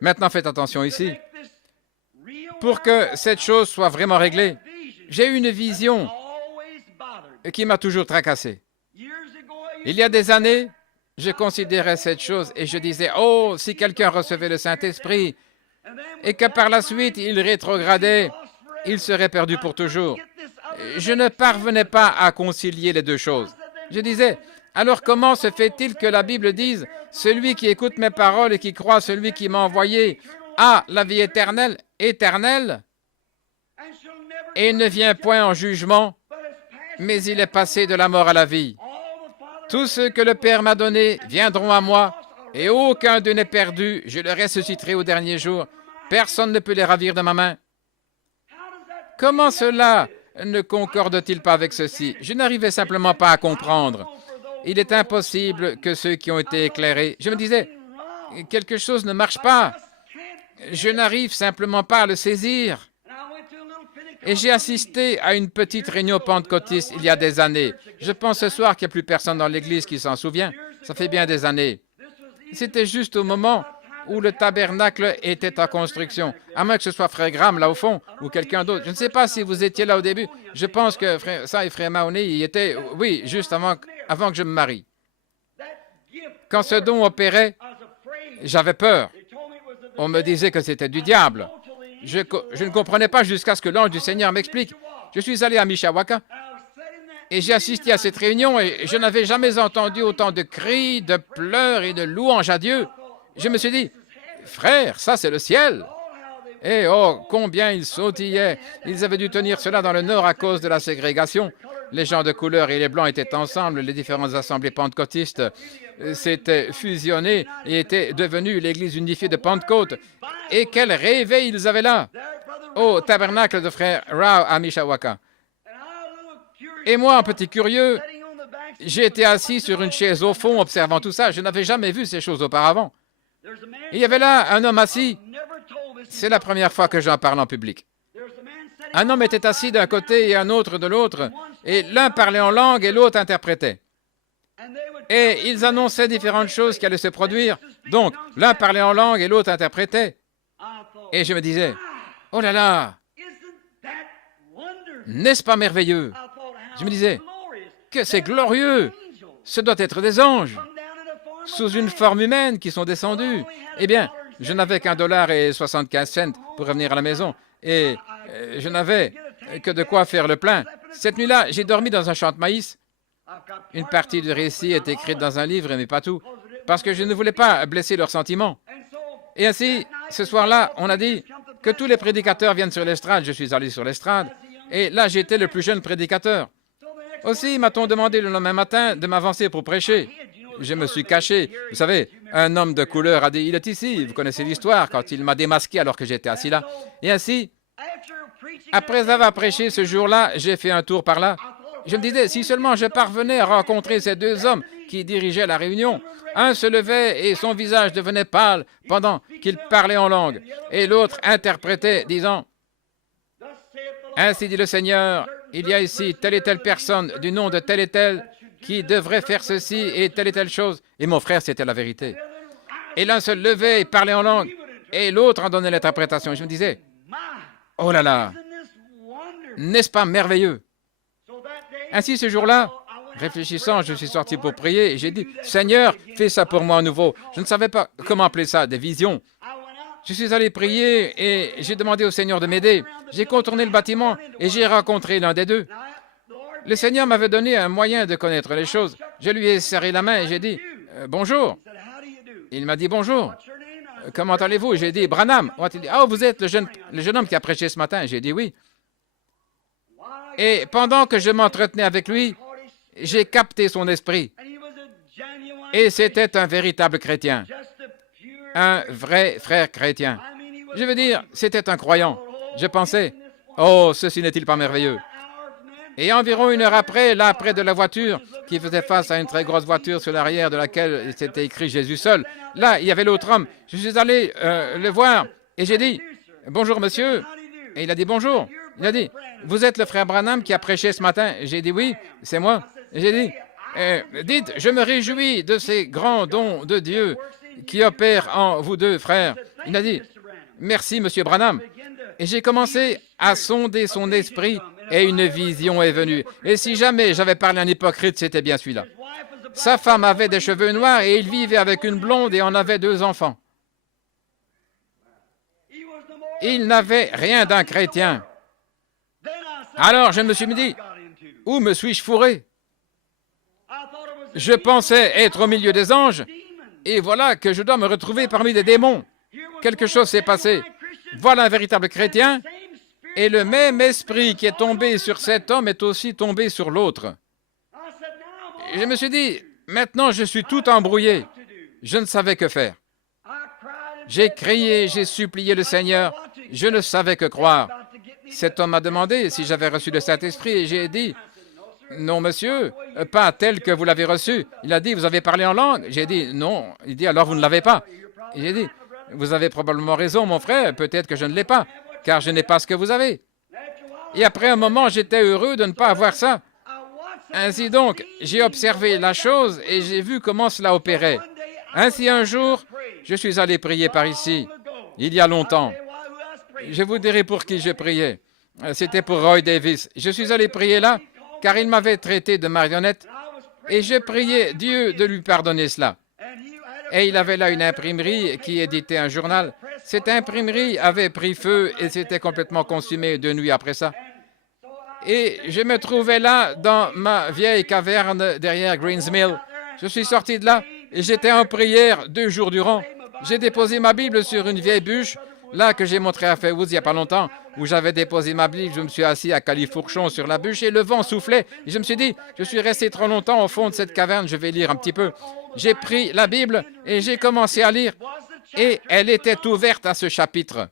Maintenant, faites attention ici. Pour que cette chose soit vraiment réglée, j'ai eu une vision qui m'a toujours tracassé. Il y a des années, je considérais cette chose et je disais, « Oh, si quelqu'un recevait le Saint-Esprit et que par la suite il rétrogradait, il serait perdu pour toujours. » Je ne parvenais pas à concilier les deux choses. Je disais, « Alors comment se fait-il que la Bible dise, « Celui qui écoute mes paroles et qui croit celui qui m'a envoyé a la vie éternelle, éternelle, et ne vient point en jugement, mais il est passé de la mort à la vie. Tous ceux que le Père m'a donnés viendront à moi, et aucun d'eux n'est perdu, je le ressusciterai au dernier jour. Personne ne peut les ravir de ma main. » Comment cela ne concorde-t-il pas avec ceci? Je n'arrivais simplement pas à comprendre. Il est impossible que ceux qui ont été éclairés... Je me disais, quelque chose ne marche pas. Je n'arrive simplement pas à le saisir. Et j'ai assisté à une petite réunion pentecôtiste il y a des années. Je pense ce soir qu'il n'y a plus personne dans l'église qui s'en souvient. Ça fait bien des années. C'était juste au moment où le tabernacle était en construction. À moins que ce soit Frère Graham là au fond ou quelqu'un d'autre. Je ne sais pas si vous étiez là au début. Je pense que Frère Mahoney y était, oui, juste avant que je me marie. Quand ce don opérait, j'avais peur. On me disait que c'était du diable. Je ne comprenais pas jusqu'à ce que l'ange du Seigneur m'explique. Je suis allé à Mishawaka et j'ai assisté à cette réunion et je n'avais jamais entendu autant de cris, de pleurs et de louanges à Dieu. Je me suis dit, frère, ça c'est le ciel. Et oh, combien ils sautillaient. Ils avaient dû tenir cela dans le nord à cause de la ségrégation. Les gens de couleur et les blancs étaient ensemble. Les différentes assemblées pentecôtistes s'étaient fusionnées et étaient devenues l'Église unifiée de Pentecôte. Et quel réveil ils avaient là, au tabernacle de Frère Rao à Mishawaka. Et moi, un petit curieux, j'étais assis sur une chaise au fond observant tout ça. Je n'avais jamais vu ces choses auparavant. Il y avait là un homme assis. C'est la première fois que j'en parle en public. Un homme était assis d'un côté et un autre de l'autre, et l'un parlait en langue et l'autre interprétait. Et ils annonçaient différentes choses qui allaient se produire. Donc, l'un parlait en langue et l'autre interprétait. Et je me disais, oh là là, n'est-ce pas merveilleux? Je me disais, que c'est glorieux, ce doit être des anges, sous une forme humaine qui sont descendus. Eh bien, je n'avais qu'$1,75 pour revenir à la maison, et je n'avais que de quoi faire le plein. Cette nuit-là, j'ai dormi dans un champ de maïs. Une partie du récit est écrite dans un livre, mais pas tout, parce que je ne voulais pas blesser leurs sentiments. Et ainsi, ce soir-là, on a dit que tous les prédicateurs viennent sur l'estrade. Je suis allé sur l'estrade, et là, j'étais le plus jeune prédicateur. Aussi, m'a-t-on demandé le lendemain matin de m'avancer pour prêcher. Je me suis caché. Vous savez, un homme de couleur a dit, il est ici. Vous connaissez l'histoire, quand il m'a démasqué alors que j'étais assis là. Et ainsi, après avoir prêché ce jour-là, j'ai fait un tour par là. Je me disais, si seulement je parvenais à rencontrer ces deux hommes qui dirigeaient la réunion. Un se levait et son visage devenait pâle pendant qu'il parlait en langue, et l'autre interprétait, disant, « Ainsi dit le Seigneur, il y a ici telle et telle personne du nom de telle et telle qui devrait faire ceci et telle chose. » Et mon frère, c'était la vérité. Et l'un se levait et parlait en langue, et l'autre en donnait l'interprétation. Et je me disais, « Oh là là, n'est-ce pas merveilleux? » Ainsi, ce jour-là, réfléchissant, je suis sorti pour prier et j'ai dit, « Seigneur, fais ça pour moi à nouveau. » Je ne savais pas comment appeler ça, des visions. Je suis allé prier et j'ai demandé au Seigneur de m'aider. J'ai contourné le bâtiment et j'ai rencontré l'un des deux. Le Seigneur m'avait donné un moyen de connaître les choses. Je lui ai serré la main et j'ai dit, « Bonjour. » Il m'a dit, « Bonjour. Comment allez-vous? » Et j'ai dit, « Branham. » Il dit, « Oh, vous êtes le jeune homme qui a prêché ce matin. » J'ai dit, « Oui. » Et pendant que je m'entretenais avec lui, j'ai capté son esprit. Et c'était un véritable chrétien. Un vrai frère chrétien. Je veux dire, c'était un croyant. Je pensais, oh, ceci n'est-il pas merveilleux? Et environ 1 heure après, là, près de la voiture, qui faisait face à une très grosse voiture sur l'arrière de laquelle c'était écrit Jésus seul, là, il y avait l'autre homme. Je suis allé le voir et j'ai dit, bonjour monsieur. Et il a dit bonjour. Il a dit, vous êtes le frère Branham qui a prêché ce matin? J'ai dit oui, c'est moi. J'ai dit, dites, je me réjouis de ces grands dons de Dieu qui opère en vous deux, frères. Il a dit, merci, monsieur Branham. Et j'ai commencé à sonder son esprit et une vision est venue. Et si jamais j'avais parlé à un hypocrite, c'était bien celui-là. Sa femme avait des cheveux noirs et il vivait avec une blonde et en avait 2 enfants. Il n'avait rien d'un chrétien. Alors je me suis dit, où me suis-je fourré? Je pensais être au milieu des anges. Et voilà que je dois me retrouver parmi des démons. Quelque chose s'est passé. Voilà un véritable chrétien. Et le même esprit qui est tombé sur cet homme est aussi tombé sur l'autre. Je me suis dit, maintenant je suis tout embrouillé. Je ne savais que faire. J'ai crié, j'ai supplié le Seigneur. Je ne savais que croire. Cet homme m'a demandé si j'avais reçu le Saint-Esprit et j'ai dit, non, monsieur, pas tel que vous l'avez reçu. Il a dit, vous avez parlé en langue? J'ai dit, non. Il dit, alors vous ne l'avez pas. J'ai dit, vous avez probablement raison, mon frère, peut-être que je ne l'ai pas, car je n'ai pas ce que vous avez. Et après un moment, j'étais heureux de ne pas avoir ça. Ainsi donc, j'ai observé la chose et j'ai vu comment cela opérait. Ainsi un jour, je suis allé prier par ici, il y a longtemps. Je vous dirai pour qui je priais. C'était pour Roy Davis. Je suis allé prier là, car il m'avait traité de marionnette, et je priais Dieu de lui pardonner cela. Et il avait là une imprimerie qui éditait un journal. Cette imprimerie avait pris feu et s'était complètement consumée 2 nuits après ça. Et je me trouvais là, dans ma vieille caverne derrière Greens Mill. Je suis sorti de là et j'étais en prière 2 jours durant. J'ai déposé ma Bible sur une vieille bûche, là que j'ai montré à Fairwood il n'y a pas longtemps, où j'avais déposé ma Bible. Je me suis assis à califourchon sur la bûche et le vent soufflait. Et je me suis dit, je suis resté trop longtemps au fond de cette caverne, je vais lire un petit peu. J'ai pris la Bible et j'ai commencé à lire. Et elle était ouverte à ce chapitre.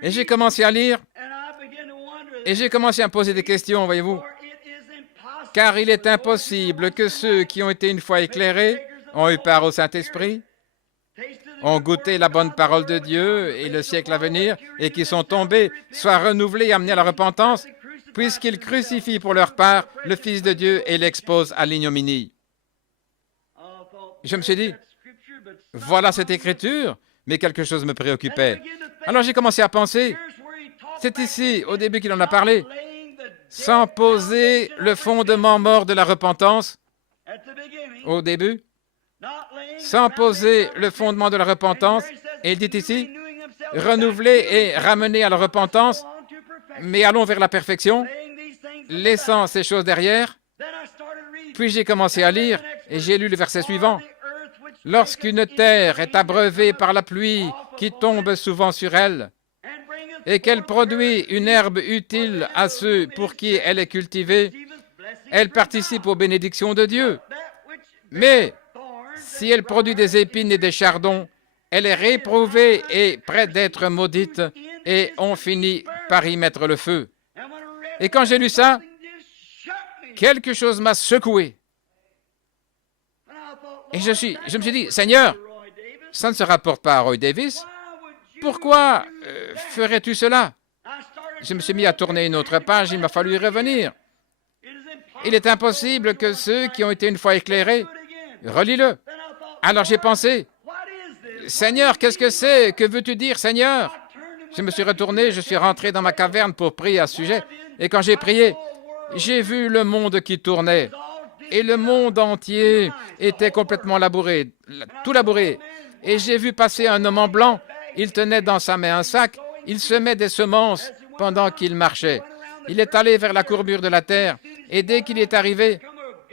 Et j'ai commencé à lire et j'ai commencé à me poser des questions, voyez-vous. Car il est impossible que ceux qui ont été une fois éclairés, ont eu part au Saint-Esprit, ont goûté la bonne parole de Dieu et le siècle à venir, et qui sont tombés, soient renouvelés et amenés à la repentance, puisqu'ils crucifient pour leur part le Fils de Dieu et l'exposent à l'ignominie. Je me suis dit, voilà cette écriture, mais quelque chose me préoccupait. Alors j'ai commencé à penser, c'est ici, au début qu'il en a parlé, sans poser le fondement mort de la repentance, au début, sans poser le fondement de la repentance, et il dit ici, renouveler et ramener à la repentance, mais allons vers la perfection, laissant ces choses derrière. Puis j'ai commencé à lire, et j'ai lu le verset suivant. Lorsqu'une terre est abreuvée par la pluie qui tombe souvent sur elle, et qu'elle produit une herbe utile à ceux pour qui elle est cultivée, elle participe aux bénédictions de Dieu. Mais si elle produit des épines et des chardons, elle est réprouvée et prête d'être maudite, et on finit par y mettre le feu. Et quand j'ai lu ça, quelque chose m'a secoué. Et je me suis dit, Seigneur, ça ne se rapporte pas à Roy Davis. Pourquoi ferais-tu cela? Je me suis mis à tourner une autre page, il m'a fallu y revenir. Il est impossible que ceux qui ont été une fois éclairés, relis-le. Alors j'ai pensé, Seigneur, qu'est-ce que c'est? Que veux-tu dire, Seigneur? Je me suis retourné, je suis rentré dans ma caverne pour prier à ce sujet. Et quand j'ai prié, j'ai vu le monde qui tournait. Et le monde entier était complètement labouré, tout labouré. Et j'ai vu passer un homme en blanc. Il tenait dans sa main un sac. Il semait des semences pendant qu'il marchait. Il est allé vers la courbure de la terre. Et dès qu'il est arrivé,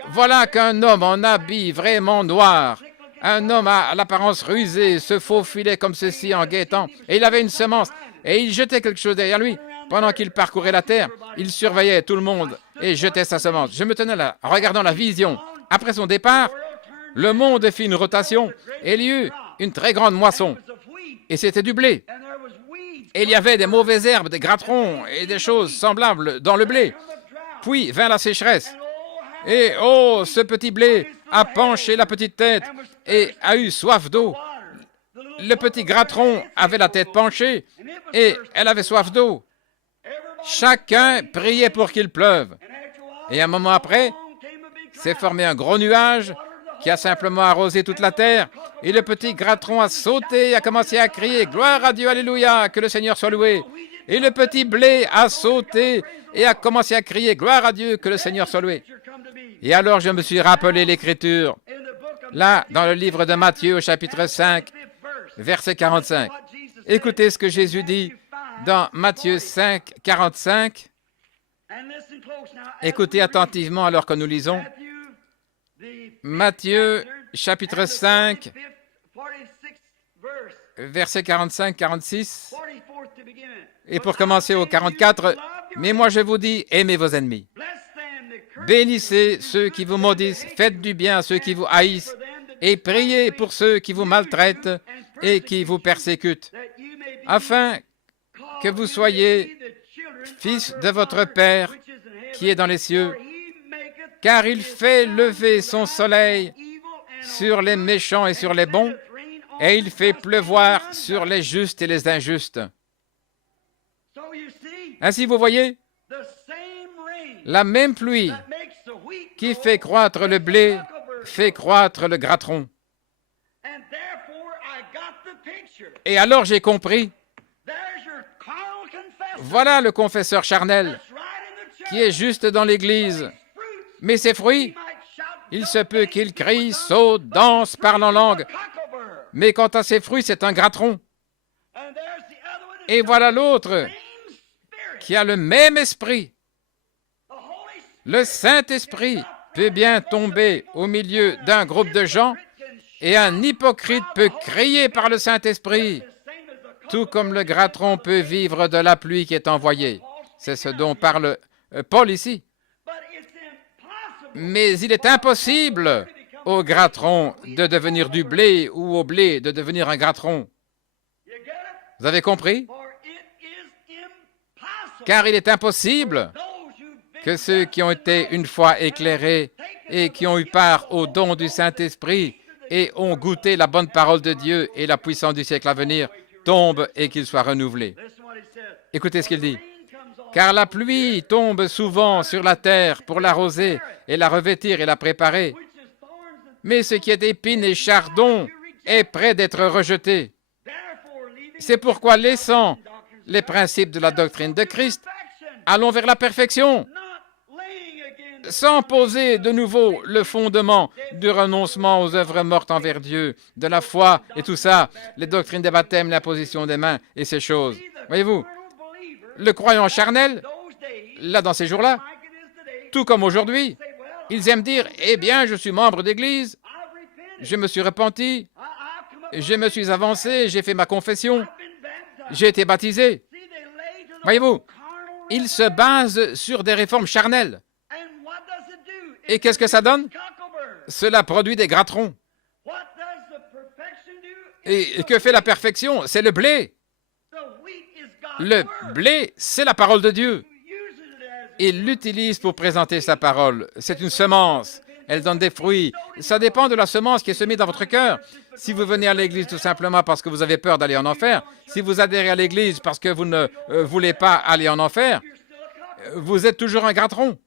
voilà qu'un homme en habit vraiment noir, un homme à l'apparence rusée, se faufilait comme ceci en guettant. Et il avait une semence. Et il jetait quelque chose derrière lui. Pendant qu'il parcourait la terre, il surveillait tout le monde et jetait sa semence. Je me tenais là, regardant la vision. Après son départ, le monde fit une rotation et il y eut une très grande moisson. Et c'était du blé. Et il y avait des mauvaises herbes, des gratterons et des choses semblables dans le blé. Puis vint la sécheresse. Et oh, ce petit blé a penché la petite tête et a eu soif d'eau. Le petit gratteron avait la tête penchée et elle avait soif d'eau. Chacun priait pour qu'il pleuve. Et un moment après, s'est formé un gros nuage qui a simplement arrosé toute la terre. Et le petit gratteron a sauté et a commencé à crier « Gloire à Dieu, Alléluia, que le Seigneur soit loué !» Et le petit blé a sauté et a commencé à crier « Gloire à Dieu, que le Seigneur soit loué !» Et alors je me suis rappelé l'Écriture, là, dans le livre de Matthieu, au chapitre 5, verset 45. Écoutez ce que Jésus dit dans Matthieu 5, 45. Écoutez attentivement alors que nous lisons. Matthieu, chapitre 5, verset 45, 46. Et pour commencer au 44, « Mais moi je vous dis, aimez vos ennemis. Bénissez ceux qui vous maudissent, faites du bien à ceux qui vous haïssent, et priez pour ceux qui vous maltraitent et qui vous persécutent, afin que vous soyez fils de votre Père qui est dans les cieux, car il fait lever son soleil sur les méchants et sur les bons, et il fait pleuvoir sur les justes et les injustes. » Ainsi, vous voyez, la même pluie qui fait croître le blé fait croître le gratteron. Et alors j'ai compris, voilà le confesseur charnel qui est juste dans l'église, mais ses fruits, il se peut qu'il crie, saute, danse, parle en langue, mais quant à ses fruits, c'est un gratteron. Et voilà l'autre qui a le même esprit. Le Saint-Esprit peut bien tomber au milieu d'un groupe de gens et un hypocrite peut crier par le Saint-Esprit, tout comme le gratteron peut vivre de la pluie qui est envoyée. C'est ce dont parle Paul ici. Mais il est impossible au gratteron de devenir du blé ou au blé de devenir un gratteron. Vous avez compris? Car il est impossible que ceux qui ont été une fois éclairés et qui ont eu part au don du Saint-Esprit et ont goûté la bonne parole de Dieu et la puissance du siècle à venir tombent et qu'ils soient renouvelés. Écoutez ce qu'il dit. Car la pluie tombe souvent sur la terre pour l'arroser et la revêtir et la préparer. Mais ce qui est épine et chardon est prêt d'être rejeté. C'est pourquoi, laissant les principes de la doctrine de Christ, allons vers la perfection, sans poser de nouveau le fondement du renoncement aux œuvres mortes envers Dieu, de la foi et tout ça, les doctrines des baptêmes, l'imposition des mains et ces choses. Voyez-vous, le croyant charnel, là dans ces jours-là, tout comme aujourd'hui, ils aiment dire « Eh bien, je suis membre d'église, je me suis repenti, je me suis avancé, j'ai fait ma confession, j'ai été baptisé. » Voyez-vous, ils se basent sur des réformes charnelles. Et qu'est-ce que ça donne? Cela produit des gratterons. Et que fait la perfection? C'est le blé. Le blé, c'est la parole de Dieu. Il l'utilise pour présenter sa parole. C'est une semence. elles donnent des fruits. Ça dépend de la semence qui est semée dans votre cœur. Si vous venez à l'Église tout simplement parce que vous avez peur d'aller en enfer, si vous adhérez à l'Église parce que vous ne voulez pas aller en enfer, vous êtes toujours un gratron.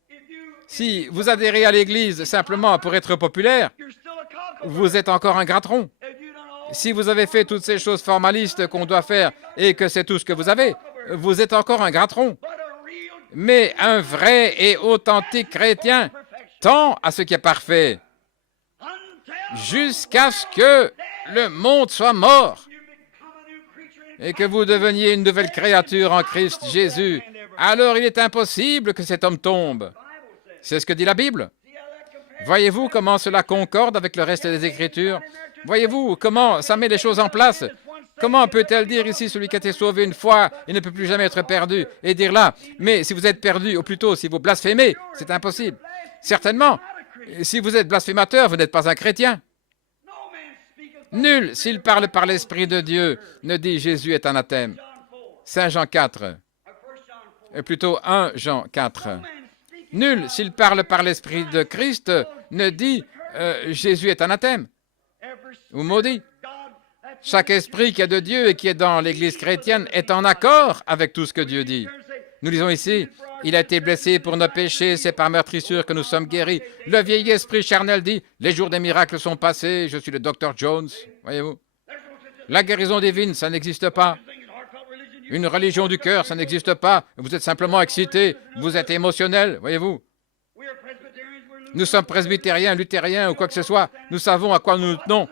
Si vous adhérez à l'Église simplement pour être populaire, vous êtes encore un gratron. Si vous avez fait toutes ces choses formalistes qu'on doit faire et que c'est tout ce que vous avez, vous êtes encore un gratron. Mais un vrai et authentique chrétien tend à ce qui est parfait jusqu'à ce que le monde soit mort et que vous deveniez une nouvelle créature en Christ Jésus. Alors il est impossible que cet homme tombe. C'est ce que dit la Bible. Voyez-vous comment cela concorde avec le reste des Écritures? Voyez-vous comment ça met les choses en place? Comment peut-elle dire ici, celui qui a été sauvé une fois, il ne peut plus jamais être perdu, et dire là, mais si vous êtes perdu, ou plutôt si vous blasphémez, c'est impossible. Certainement, si vous êtes blasphémateur, vous n'êtes pas un chrétien. Nul, s'il parle par l'Esprit de Dieu, ne dit Jésus est anathème. Saint Jean 4, plutôt 1 Jean 4. Nul, s'il parle par l'Esprit de Christ, ne dit Jésus est anathème ou maudit. Chaque esprit qui est de Dieu et qui est dans l'Église chrétienne est en accord avec tout ce que Dieu dit. Nous lisons ici, il a été blessé pour nos péchés, c'est par meurtrissure que nous sommes guéris. Le vieil esprit charnel dit, les jours des miracles sont passés, je suis le Dr Jones, voyez-vous. La guérison divine, ça n'existe pas. Une religion du cœur, ça n'existe pas. Vous êtes simplement excité, vous êtes émotionnel, voyez-vous. Nous sommes presbytériens, luthériens ou quoi que ce soit. Nous savons à quoi nous nous tenons.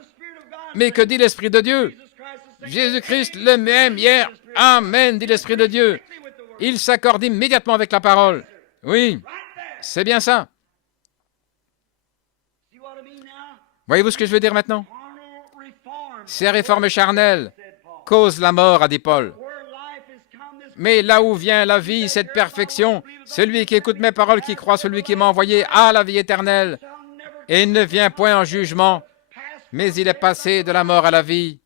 Mais que dit l'Esprit de Dieu? Jésus-Christ le même hier. Amen, dit l'Esprit de Dieu. Il s'accorde immédiatement avec la parole. Oui, c'est bien ça. Voyez-vous ce que je veux dire maintenant? Ces réformes charnelles causent la mort, a dit Paul. Mais là où vient la vie, cette perfection, celui qui écoute mes paroles, qui croit celui qui m'a envoyé, a la vie éternelle. Et il ne vient point en jugement, mais il est passé de la mort à la vie.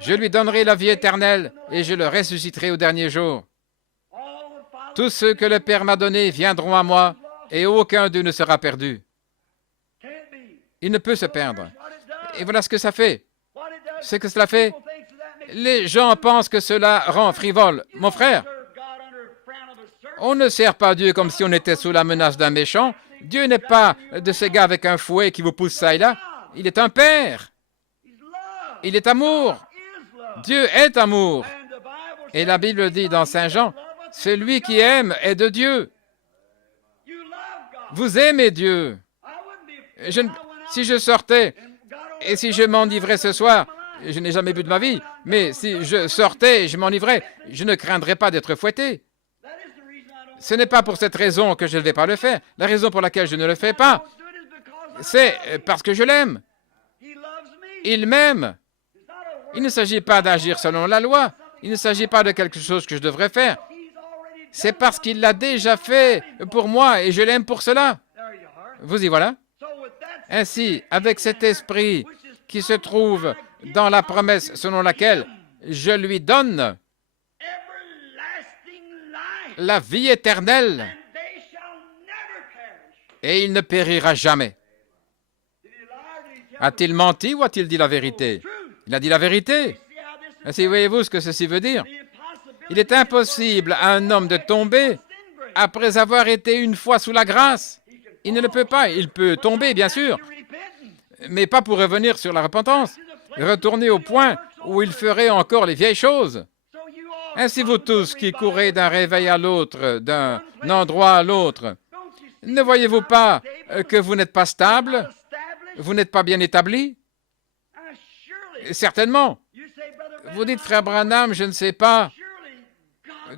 Je lui donnerai la vie éternelle et je le ressusciterai au dernier jour. Tous ceux que le Père m'a donnés viendront à moi et aucun d'eux ne sera perdu. Il ne peut se perdre. Et voilà ce que ça fait. Ce que cela fait, les gens pensent que cela rend frivole. Mon frère, on ne sert pas Dieu comme si on était sous la menace d'un méchant. Dieu n'est pas de ces gars avec un fouet qui vous pousse ça et là. Il est un père. Il est amour. Dieu est amour. Et la Bible dit dans Saint Jean, celui qui aime est de Dieu. Vous aimez Dieu. Si je sortais et si je m'enivrais ce soir, je n'ai jamais bu de ma vie, mais si je sortais et je m'enivrais, je ne craindrais pas d'être fouetté. Ce n'est pas pour cette raison que je ne vais pas le faire. La raison pour laquelle je ne le fais pas, c'est parce que je l'aime. Il m'aime. Il ne s'agit pas d'agir selon la loi. Il ne s'agit pas de quelque chose que je devrais faire. C'est parce qu'il l'a déjà fait pour moi et je l'aime pour cela. Vous y voilà. Ainsi, avec cet esprit qui se trouve dans la promesse selon laquelle je lui donne la vie éternelle et il ne périra jamais. A-t-il menti ou a-t-il dit la vérité? Il a dit la vérité. Ainsi, voyez-vous ce que ceci veut dire? Il est impossible à un homme de tomber après avoir été une fois sous la grâce. Il ne le peut pas. Il peut tomber, bien sûr, mais pas pour revenir sur la repentance. Retourner au point où il ferait encore les vieilles choses. Ainsi, vous tous qui courez d'un réveil à l'autre, d'un endroit à l'autre, ne voyez-vous pas que vous n'êtes pas stable? Vous n'êtes pas bien établi? Certainement. Vous dites, frère Branham, je ne sais pas.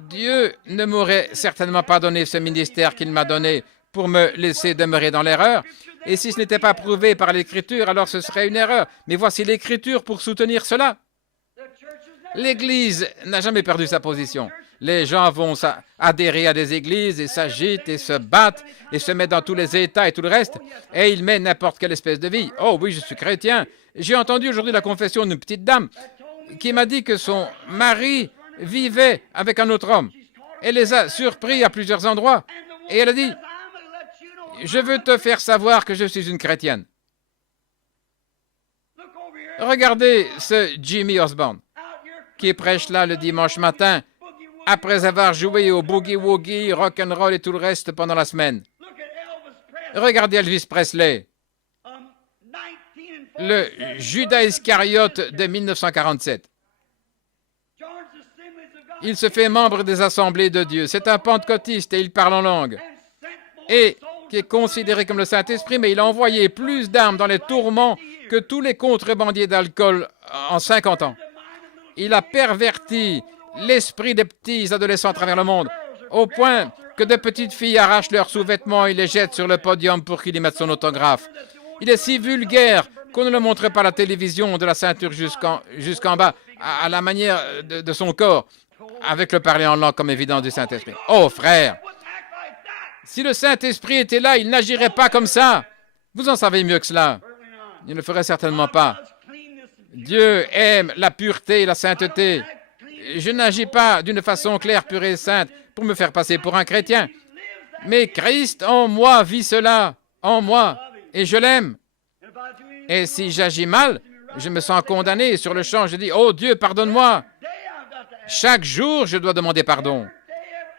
Dieu ne m'aurait certainement pas donné ce ministère qu'il m'a donné pour me laisser demeurer dans l'erreur. Et si ce n'était pas prouvé par l'Écriture, alors ce serait une erreur. Mais voici l'Écriture pour soutenir cela. L'Église n'a jamais perdu sa position. Les gens vont adhérer à des églises et s'agitent et se battent et se mettent dans tous les états et tout le reste. Et ils mènent n'importe quelle espèce de vie. Oh oui, je suis chrétien. J'ai entendu aujourd'hui la confession d'une petite dame qui m'a dit que son mari vivait avec un autre homme. Elle les a surpris à plusieurs endroits. Et elle a dit, je veux te faire savoir que je suis une chrétienne. Regardez ce Jimmy Osborne qui prêche là le dimanche matin après avoir joué au boogie-woogie, rock'n'roll et tout le reste pendant la semaine. Regardez Elvis Presley, le Judas Iscariote de 1947. Il se fait membre des assemblées de Dieu. C'est un pentecôtiste et il parle en langue. Et qui est considéré comme le Saint-Esprit, mais il a envoyé plus d'armes dans les tourments que tous les contrebandiers d'alcool en 50 ans. Il a perverti l'esprit des petits adolescents à travers le monde, au point que de petites filles arrachent leurs sous-vêtements et les jettent sur le podium pour qu'il y mette son autographe. Il est si vulgaire qu'on ne le montre pas à la télévision, de la ceinture jusqu'en bas, à la manière de son corps, avec le parler en langue comme évidence du Saint-Esprit. Oh, frère! Si le Saint-Esprit était là, il n'agirait pas comme ça. Vous en savez mieux que cela. Il ne le ferait certainement pas. Dieu aime la pureté et la sainteté. Je n'agis pas d'une façon claire, pure et sainte pour me faire passer pour un chrétien. Mais Christ en moi vit cela, en moi, et je l'aime. Et si j'agis mal, je me sens condamné et sur le champ, je dis, oh Dieu, pardonne-moi. Chaque jour, je dois demander pardon.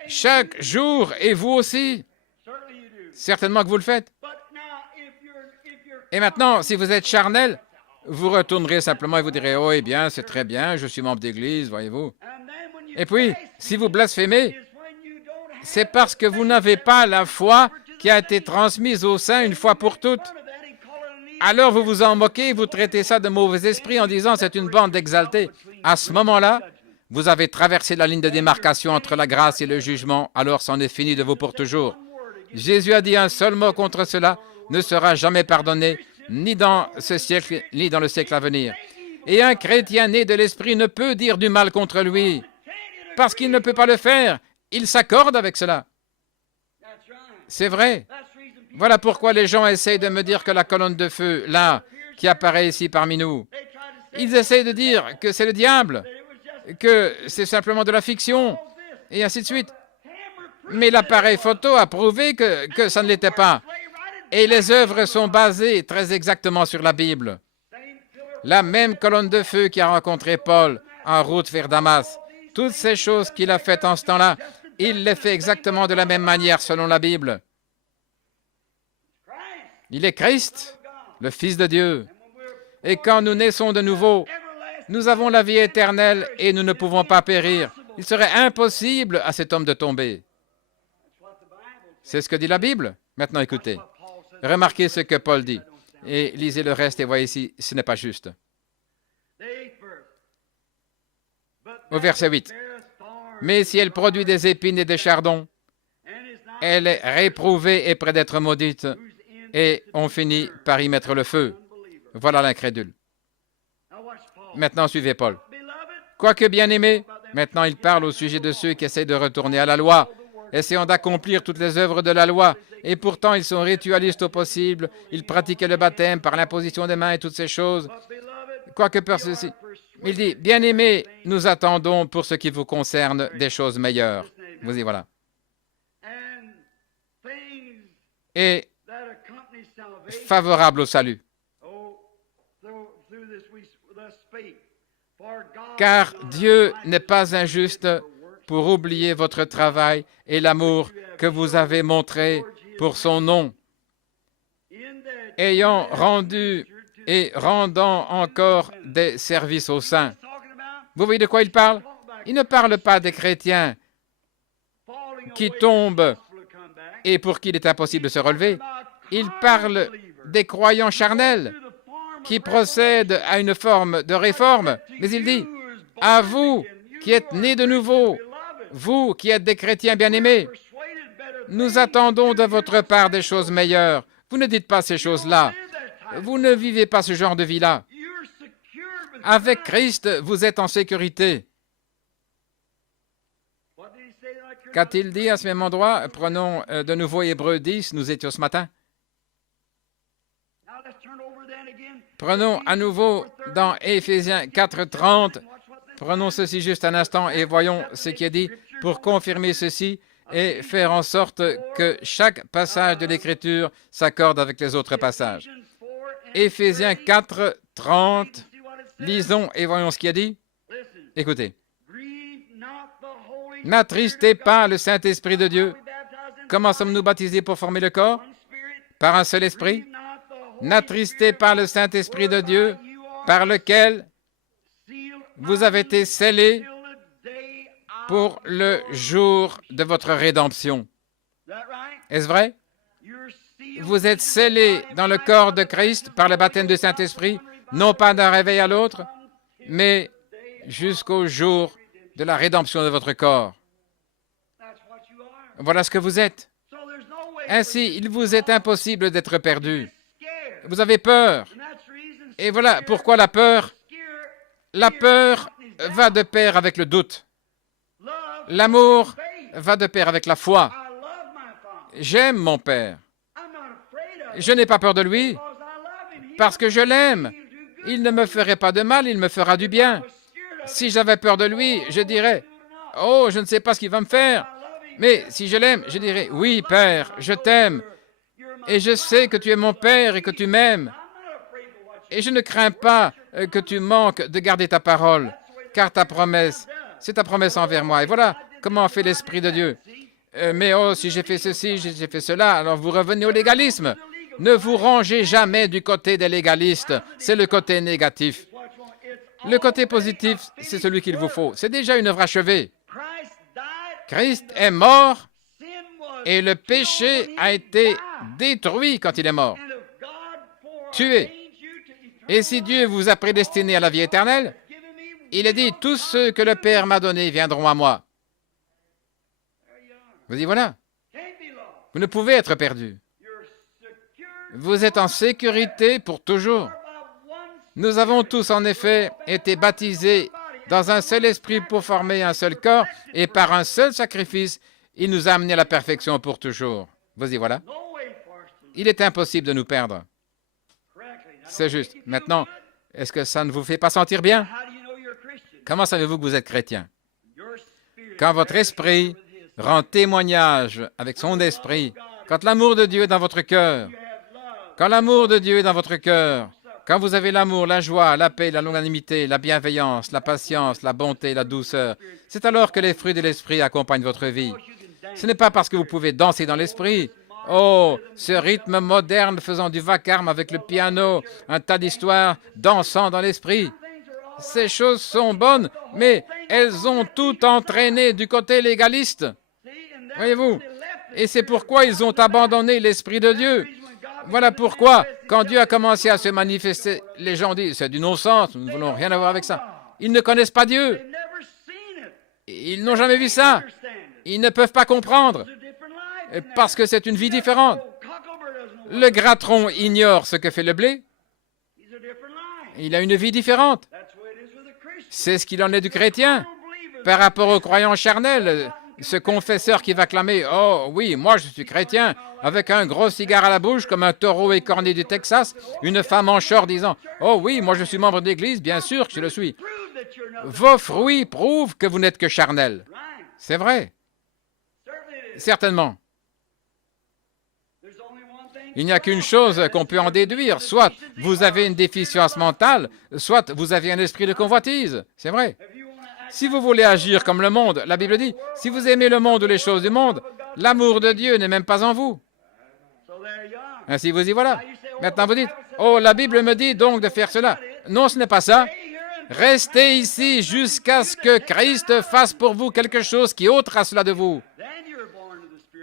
Chaque jour, et vous aussi. Certainement que vous le faites. Et maintenant, si vous êtes charnel, vous retournerez simplement et vous direz, oh, eh bien, c'est très bien, je suis membre d'église, voyez-vous. Et puis, si vous blasphémez, c'est parce que vous n'avez pas la foi qui a été transmise au sein une fois pour toutes. Alors vous vous en moquez, vous traitez ça de mauvais esprit en disant c'est une bande d'exaltés. À ce moment-là, vous avez traversé la ligne de démarcation entre la grâce et le jugement, alors c'en est fini de vous pour toujours. Jésus a dit un seul mot contre cela, ne sera jamais pardonné, ni dans ce siècle, ni dans le siècle à venir. Et un chrétien né de l'esprit ne peut dire du mal contre lui, parce qu'il ne peut pas le faire. Il s'accorde avec cela. C'est vrai. Voilà pourquoi les gens essayent de me dire que la colonne de feu, là, qui apparaît ici parmi nous, ils essayent de dire que c'est le diable, que c'est simplement de la fiction, et ainsi de suite. Mais l'appareil photo a prouvé que ça ne l'était pas. Et les œuvres sont basées très exactement sur la Bible. La même colonne de feu qui a rencontré Paul en route vers Damas, toutes ces choses qu'il a faites en ce temps-là, il les fait exactement de la même manière selon la Bible. Il est Christ, le Fils de Dieu. Et quand nous naissons de nouveau, nous avons la vie éternelle et nous ne pouvons pas périr. Il serait impossible à cet homme de tomber. C'est ce que dit la Bible. Maintenant, écoutez. Remarquez ce que Paul dit. Et lisez le reste et voyez si ce n'est pas juste. Au verset 8. Mais si elle produit des épines et des chardons, elle est réprouvée et près d'être maudite, et on finit par y mettre le feu. Voilà l'incrédule. Maintenant, suivez Paul. Quoique bien-aimés, maintenant il parle au sujet de ceux qui essaient de retourner à la loi, essayant d'accomplir toutes les œuvres de la loi, et pourtant ils sont ritualistes au possible, ils pratiquaient le baptême par l'imposition des mains et toutes ces choses. Quoique par ceci, il dit, bien-aimés, nous attendons pour ce qui vous concerne des choses meilleures. Vous y voilà. Et favorable au salut. Car Dieu n'est pas injuste pour oublier votre travail et l'amour que vous avez montré pour son nom, ayant rendu et rendant encore des services aux saints. Vous voyez de quoi il parle? Il ne parle pas des chrétiens qui tombent et pour qui il est impossible de se relever. Il parle des croyants charnels qui procèdent à une forme de réforme. Mais il dit, à vous qui êtes nés de nouveau, vous qui êtes des chrétiens bien-aimés, nous attendons de votre part des choses meilleures. Vous ne dites pas ces choses-là. Vous ne vivez pas ce genre de vie-là. Avec Christ, vous êtes en sécurité. Qu'a-t-il dit à ce même endroit? Prenons de nouveau Hébreux 10, nous étions ce matin. Prenons à nouveau dans Éphésiens 4:30. Prenons ceci juste un instant et voyons ce qui est dit pour confirmer ceci et faire en sorte que chaque passage de l'Écriture s'accorde avec les autres passages. Éphésiens 4, 30, lisons et voyons ce qu'il a dit. Écoutez. N'attristez pas le Saint-Esprit de Dieu. Comment sommes-nous baptisés pour former le corps? Par un seul esprit. N'attristez pas le Saint-Esprit de Dieu, par lequel vous avez été scellés pour le jour de votre rédemption. Est-ce vrai? Vous êtes scellés dans le corps de Christ par le baptême du Saint-Esprit, non pas d'un réveil à l'autre, mais jusqu'au jour de la rédemption de votre corps. Voilà ce que vous êtes. Ainsi, il vous est impossible d'être perdu. Vous avez peur. Et voilà pourquoi la peur va de pair avec le doute. L'amour va de pair avec la foi. J'aime mon Père. Je n'ai pas peur de lui parce que je l'aime. Il ne me ferait pas de mal, il me fera du bien. Si j'avais peur de lui, je dirais, « Oh, je ne sais pas ce qu'il va me faire. » Mais si je l'aime, je dirais, « Oui, Père, je t'aime. Et je sais que tu es mon Père et que tu m'aimes. Et je ne crains pas que tu manques de garder ta parole, car ta promesse, c'est ta promesse envers moi. » Et voilà comment fait l'Esprit de Dieu. Mais oh, si j'ai fait ceci, j'ai fait cela, alors vous revenez au légalisme. Ne vous rangez jamais du côté des légalistes. C'est le côté négatif. Le côté positif, c'est celui qu'il vous faut. C'est déjà une œuvre achevée. Christ est mort et le péché a été détruit quand il est mort. Tué. Et si Dieu vous a prédestiné à la vie éternelle, il a dit, « Tous ceux que le Père m'a donnés viendront à moi. » Vous dites, voilà. Vous ne pouvez être perdu. Vous êtes en sécurité pour toujours. Nous avons tous, en effet, été baptisés dans un seul esprit pour former un seul corps, et par un seul sacrifice, il nous a amenés à la perfection pour toujours. Vous dites, voilà. Il est impossible de nous perdre. C'est juste. Maintenant, est-ce que ça ne vous fait pas sentir bien? Comment savez-vous que vous êtes chrétien? Quand votre esprit rend témoignage avec son esprit, quand l'amour de Dieu est dans votre cœur, quand l'amour de Dieu est dans votre cœur, quand vous avez l'amour, la joie, la paix, la longanimité, la bienveillance, la patience, la bonté, la douceur, c'est alors que les fruits de l'esprit accompagnent votre vie. Ce n'est pas parce que vous pouvez danser dans l'esprit. Oh, ce rythme moderne faisant du vacarme avec le piano, un tas d'histoires dansant dans l'esprit. Ces choses sont bonnes, mais elles ont tout entraîné du côté légaliste. Voyez-vous? Et c'est pourquoi ils ont abandonné l'Esprit de Dieu. Voilà pourquoi, quand Dieu a commencé à se manifester, les gens disent, c'est du non-sens, nous ne voulons rien avoir avec ça. Ils ne connaissent pas Dieu. Ils n'ont jamais vu ça. Ils ne peuvent pas comprendre, parce que c'est une vie différente. Le gratteron ignore ce que fait le blé. Il a une vie différente. C'est ce qu'il en est du chrétien. Par rapport aux croyants charnels, ce confesseur qui va clamer « Oh oui, moi je suis chrétien », avec un gros cigare à la bouche comme un taureau écorné du Texas, une femme en short disant « Oh oui, moi je suis membre de l'Église, bien sûr que je le suis ». Vos fruits prouvent que vous n'êtes que charnel. C'est vrai. Certainement. Il n'y a qu'une chose qu'on peut en déduire. Soit vous avez une déficience mentale, soit vous avez un esprit de convoitise. C'est vrai. Si vous voulez agir comme le monde, la Bible dit, si vous aimez le monde ou les choses du monde, l'amour de Dieu n'est même pas en vous. Ainsi vous y voilà. Maintenant vous dites, oh, la Bible me dit donc de faire cela. Non, ce n'est pas ça. Restez ici jusqu'à ce que Christ fasse pour vous quelque chose qui ôtera cela de vous.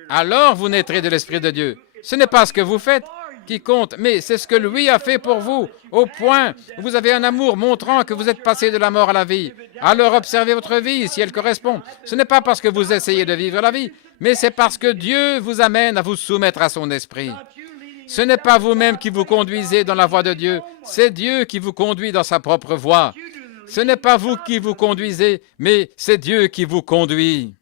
Alors vous naîtrez de l'Esprit de Dieu. Ce n'est pas ce que vous faites qui compte, mais c'est ce que lui a fait pour vous, au point où vous avez un amour montrant que vous êtes passé de la mort à la vie. Alors observez votre vie, si elle correspond. Ce n'est pas parce que vous essayez de vivre la vie, mais c'est parce que Dieu vous amène à vous soumettre à son esprit. Ce n'est pas vous-même qui vous conduisez dans la voie de Dieu, c'est Dieu qui vous conduit dans sa propre voie. Ce n'est pas vous qui vous conduisez, mais c'est Dieu qui vous conduit.